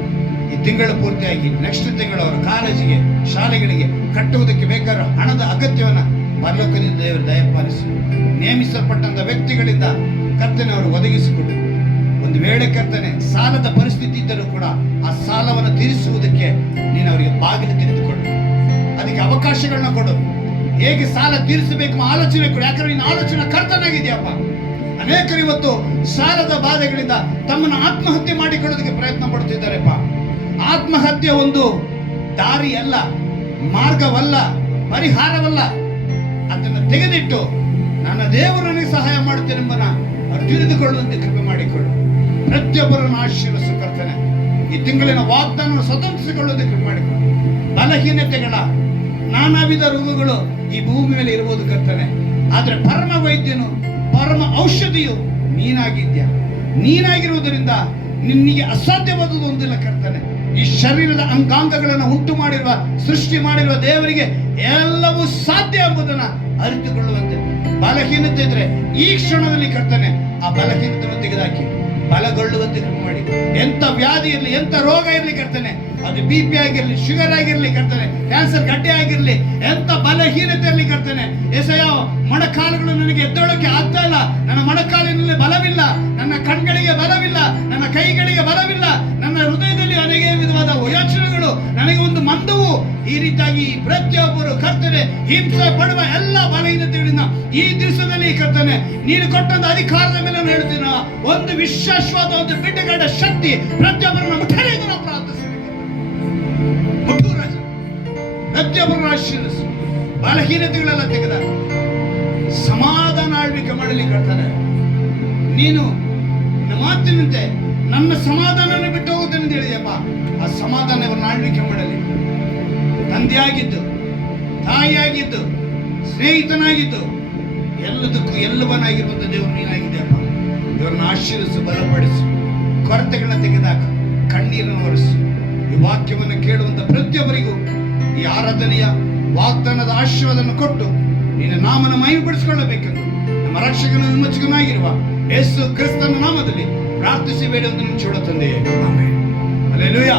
ಈ ತಿಂಗಳು ಪೂರ್ತಿಯಾಗಿ ನೆಕ್ಸ್ಟ್ ತಿಂಗಳು ಅವರ ಕಾಲೇಜಿಗೆ, ಶಾಲೆಗಳಿಗೆ ಕಟ್ಟುವುದಕ್ಕೆ ಬೇಕಾದ ಹಣದ ಅಗತ್ಯವನ್ನ ಪರಲೋಕದಿಂದ ದೇವರು ದಯಪಾಲಿಸು. ನೇಮಿಸಲ್ಪಟ್ಟಂತ ವ್ಯಕ್ತಿಗಳಿಂದ ಕರ್ತನೆ ಅವರು ಒದಗಿಸಿಕೊಡು. ಒಂದು ವೇಳೆ ಕರ್ತನೆ ಸಾಲದ ಪರಿಸ್ಥಿತಿ ಇದ್ದರೂ ಕೂಡ ಆ ಸಾಲವನ್ನು ತೀರಿಸುವುದಕ್ಕೆ ನೀನು ಅವರಿಗೆ ಬಾಗಿಲು ತೆಗೆದುಕೊಡು, ಅದಕ್ಕೆ ಅವಕಾಶಗಳನ್ನ ಕೊಡು. ಹೇಗೆ ಸಾಲ ತೀರಿಸಬೇಕು ಆಲೋಚನೆ ಕೊಡು. ಯಾಕಂದ್ರೆ ನಿನ್ನ ಆಲೋಚನೆ ಕರ್ತನಾಗಿದೆಯಪ್ಪ. ಅನೇಕರು ಇವತ್ತು ಸಾಲದ ಬಾಧೆಗಳಿಂದ ತಮ್ಮನ್ನು ಆತ್ಮಹತ್ಯೆ ಮಾಡಿಕೊಳ್ಳೋದಕ್ಕೆ ಪ್ರಯತ್ನ ಪಡ್ತಿದ್ದಾರೆಪ್ಪ. ಆತ್ಮಹತ್ಯೆ ಒಂದು ದಾರಿ ಅಲ್ಲ, ಮಾರ್ಗವಲ್ಲ, ಪರಿಹಾರವಲ್ಲ. ಅದನ್ನು ತೆಗೆದಿಟ್ಟು ನನ್ನ ದೇವರು ನನಗೆ ಸಹಾಯ ಮಾಡುತ್ತೇನೆಂಬನ ಅವರು ತಿಳಿದುಕೊಳ್ಳುವಂತೆ ಕೃಪೆ ಮಾಡಿಕೊಳ್ಳು. ಪ್ರತಿಯೊಬ್ಬರನ್ನು ಆಶೀರ್ವದಿಸು ಕರ್ತನೆ. ಈ ತಿಂಗಳಿನ ವಾಗ್ದಾನವನ್ನು ಸ್ವತಂತ್ರಿಸಿಕೊಳ್ಳುವುದಕ್ಕೆ ಕೃಪೆ ಮಾಡಿಕೊಳ್ಳು. ಬಲಹೀನತೆಗಳ ನಾನಾ ವಿಧ ರೋಗಗಳು ಈ ಭೂಮಿ ಮೇಲೆ ಇರುವುದು ಕರ್ತನೆ, ಆದ್ರೆ ಪರಮ ವೈದ್ಯನು, ಪರಮ ಔಷಧಿಯು ನೀನಾಗಿದ್ಯಾ. ನೀನಾಗಿರುವುದರಿಂದ ನಿನ್ನಿಗೆ ಅಸಾಧ್ಯವಾದುದು ಒಂದಿಲ್ಲ ಕರ್ತನೆ. ಈ ಶರೀರದ ಅಂಗಾಂಗಗಳನ್ನು ಉಂಟು ಮಾಡಿರುವ, ಸೃಷ್ಟಿ ಮಾಡಿರುವ ದೇವರಿಗೆ ಎಲ್ಲವೂ ಸಾಧ್ಯ ಎಂಬುದನ್ನು ಅರಿತುಕೊಳ್ಳುವಂತೆ ಬಲಹೀನತೆ ಇದ್ರೆ ಈ ಕ್ಷಣದಲ್ಲಿ ಕರ್ತನೆ ಆ ಬಲಹೀನತೆಯನ್ನು ತೆಗೆದುಹಾಕಿ ಬಲಗೊಳ್ಳುವಂತೆ ಮಾಡಿ. ಎಂತ ವ್ಯಾಧಿ ಇರಲಿ, ಎಂತ ರೋಗ ಇರಲಿ ಕರ್ತನೆ, ಅದು BP ಆಗಿರ್ಲಿ, ಶುಗರ್ ಆಗಿರ್ಲಿ ಕರ್ತನೆ, ಕ್ಯಾನ್ಸರ್ ಗಡ್ಡೆ ಆಗಿರ್ಲಿ, ಎಂತ ಬಲಹೀನತೆ ಇರಲಿ ಕರ್ತನೆ. ಎಸೆಯ ಮೊಣಕಾಲುಗಳು ನನಗೆ ಎದ್ದೋಳಕ್ಕೆ ಆಗ್ತಾ ಇಲ್ಲ, ನನ್ನ ಮೊಣಕಾಲಿನಲ್ಲಿ ಬಲವಿಲ್ಲ, ನನ್ನ ಕಣ್ಗಳಿಗೆ ಬಲವಿಲ್ಲ, ನನ್ನ ಕೈಗಳಿಗೆ ಬಲವಿಲ್ಲ, ನನ್ನ ಹೃದಯದಲ್ಲಿ ಅನೇಕ ವಿಧವಾದ ಯೋಚನೆಗಳು, ನನಗೆ ಒಂದು ಮಂದವು. ಈ ರೀತಿಯಾಗಿ ಪ್ರತಿಯೊಬ್ಬರು ಕರ್ತನೆ ಹಿಂಸೆ ಪಡುವ ಎಲ್ಲ ಬಲಹೀನತೆಗಳಿಂದ ಈ ದಿವಸದಲ್ಲಿ ಕರ್ತನೆ ನೀನು ಕೊಟ್ಟಂತ ಅಧಿಕಾರದ ಮೇಲೆ ಹೇಳ್ತೀನ ಒಂದು ವಿಶ್ವಾಸವಾದ ಒಂದು ಬಿಡುಗಡೆ ಶಕ್ತಿ ಪ್ರತಿಯೊಬ್ಬರನ್ನು ಮುಟ್ಟಲಿದ್ದು ನಾವು ಪ್ರಾರ್ಥಿಸಬೇಕು. ಪ್ರತಿಯೊಬ್ಬರನ್ನು ಆಶೀರ್ವದಿಸು. ಬಲಹೀನತೆಗಳೆಲ್ಲ ತೆಗೆದ ಸಮಾಧಾನ ಆಳ್ವಿಕೆ ಮಾಡಲಿ ಕರ್ತನೆ. ನೀನು ಮಾತಿನಂತೆ ನನ್ನ ಸಮಾಧಾನ ಬಿಟ್ಟು ಹೋಗುತ್ತೇನೆ ಅಂತ ಹೇಳಿದೆಯಪ್ಪ. ಆ ಸಮಾಧಾನವನ್ನು ಆಳ್ವಿಕೆ ಮಾಡಲಿ. ತಂದೆಯಾಗಿದ್ದು, ತಾಯಿಯಾಗಿದ್ದು, ಸ್ನೇಹಿತನಾಗಿದ್ದು, ಎಲ್ಲದಕ್ಕೂ ಎಲ್ಲವನಾಗಿರುವಂತ ದೇವರು ನೀನಾಗಿದೆಯಪ್ಪ. ಇವರನ್ನು ಆಶೀರ್ವಿಸು, ಬಲಪಡಿಸು, ಕೊರತೆಗಳನ್ನ ತೆಗೆದಾಕ, ಕಣ್ಣೀರನ್ನು ಒರೆಸು. ಈ ವಾಕ್ಯವನ್ನು ಕೇಳುವಂತ ಪ್ರತಿಯೊಬ್ಬರಿಗೂ ಈ ಆರಾಧನೆಯ ವಾಗ್ದಾನದ ಆಶೀರ್ವಾದವನ್ನು ಕೊಟ್ಟು ನಿನ್ನ ನಾಮನ ಮಹಿಮೆಪಡಿಸಿಕೊಳ್ಳಬೇಕೆಂದು ನಮ್ಮ ರಕ್ಷಕನ ವಿಮೋಚಕನಾಗಿರುವ ಯೇಸು ಕ್ರಿಸ್ತನ ನಾಮದಲ್ಲಿ ಪ್ರಾರ್ಥಿಸಿ ಬೇಡ ಎಂದು ನಿನ್ನ ಚೋಡ ತಂದೆಯೇ. ಆಮೆನ್. ಹಲ್ಲೆಲೂಯಾ.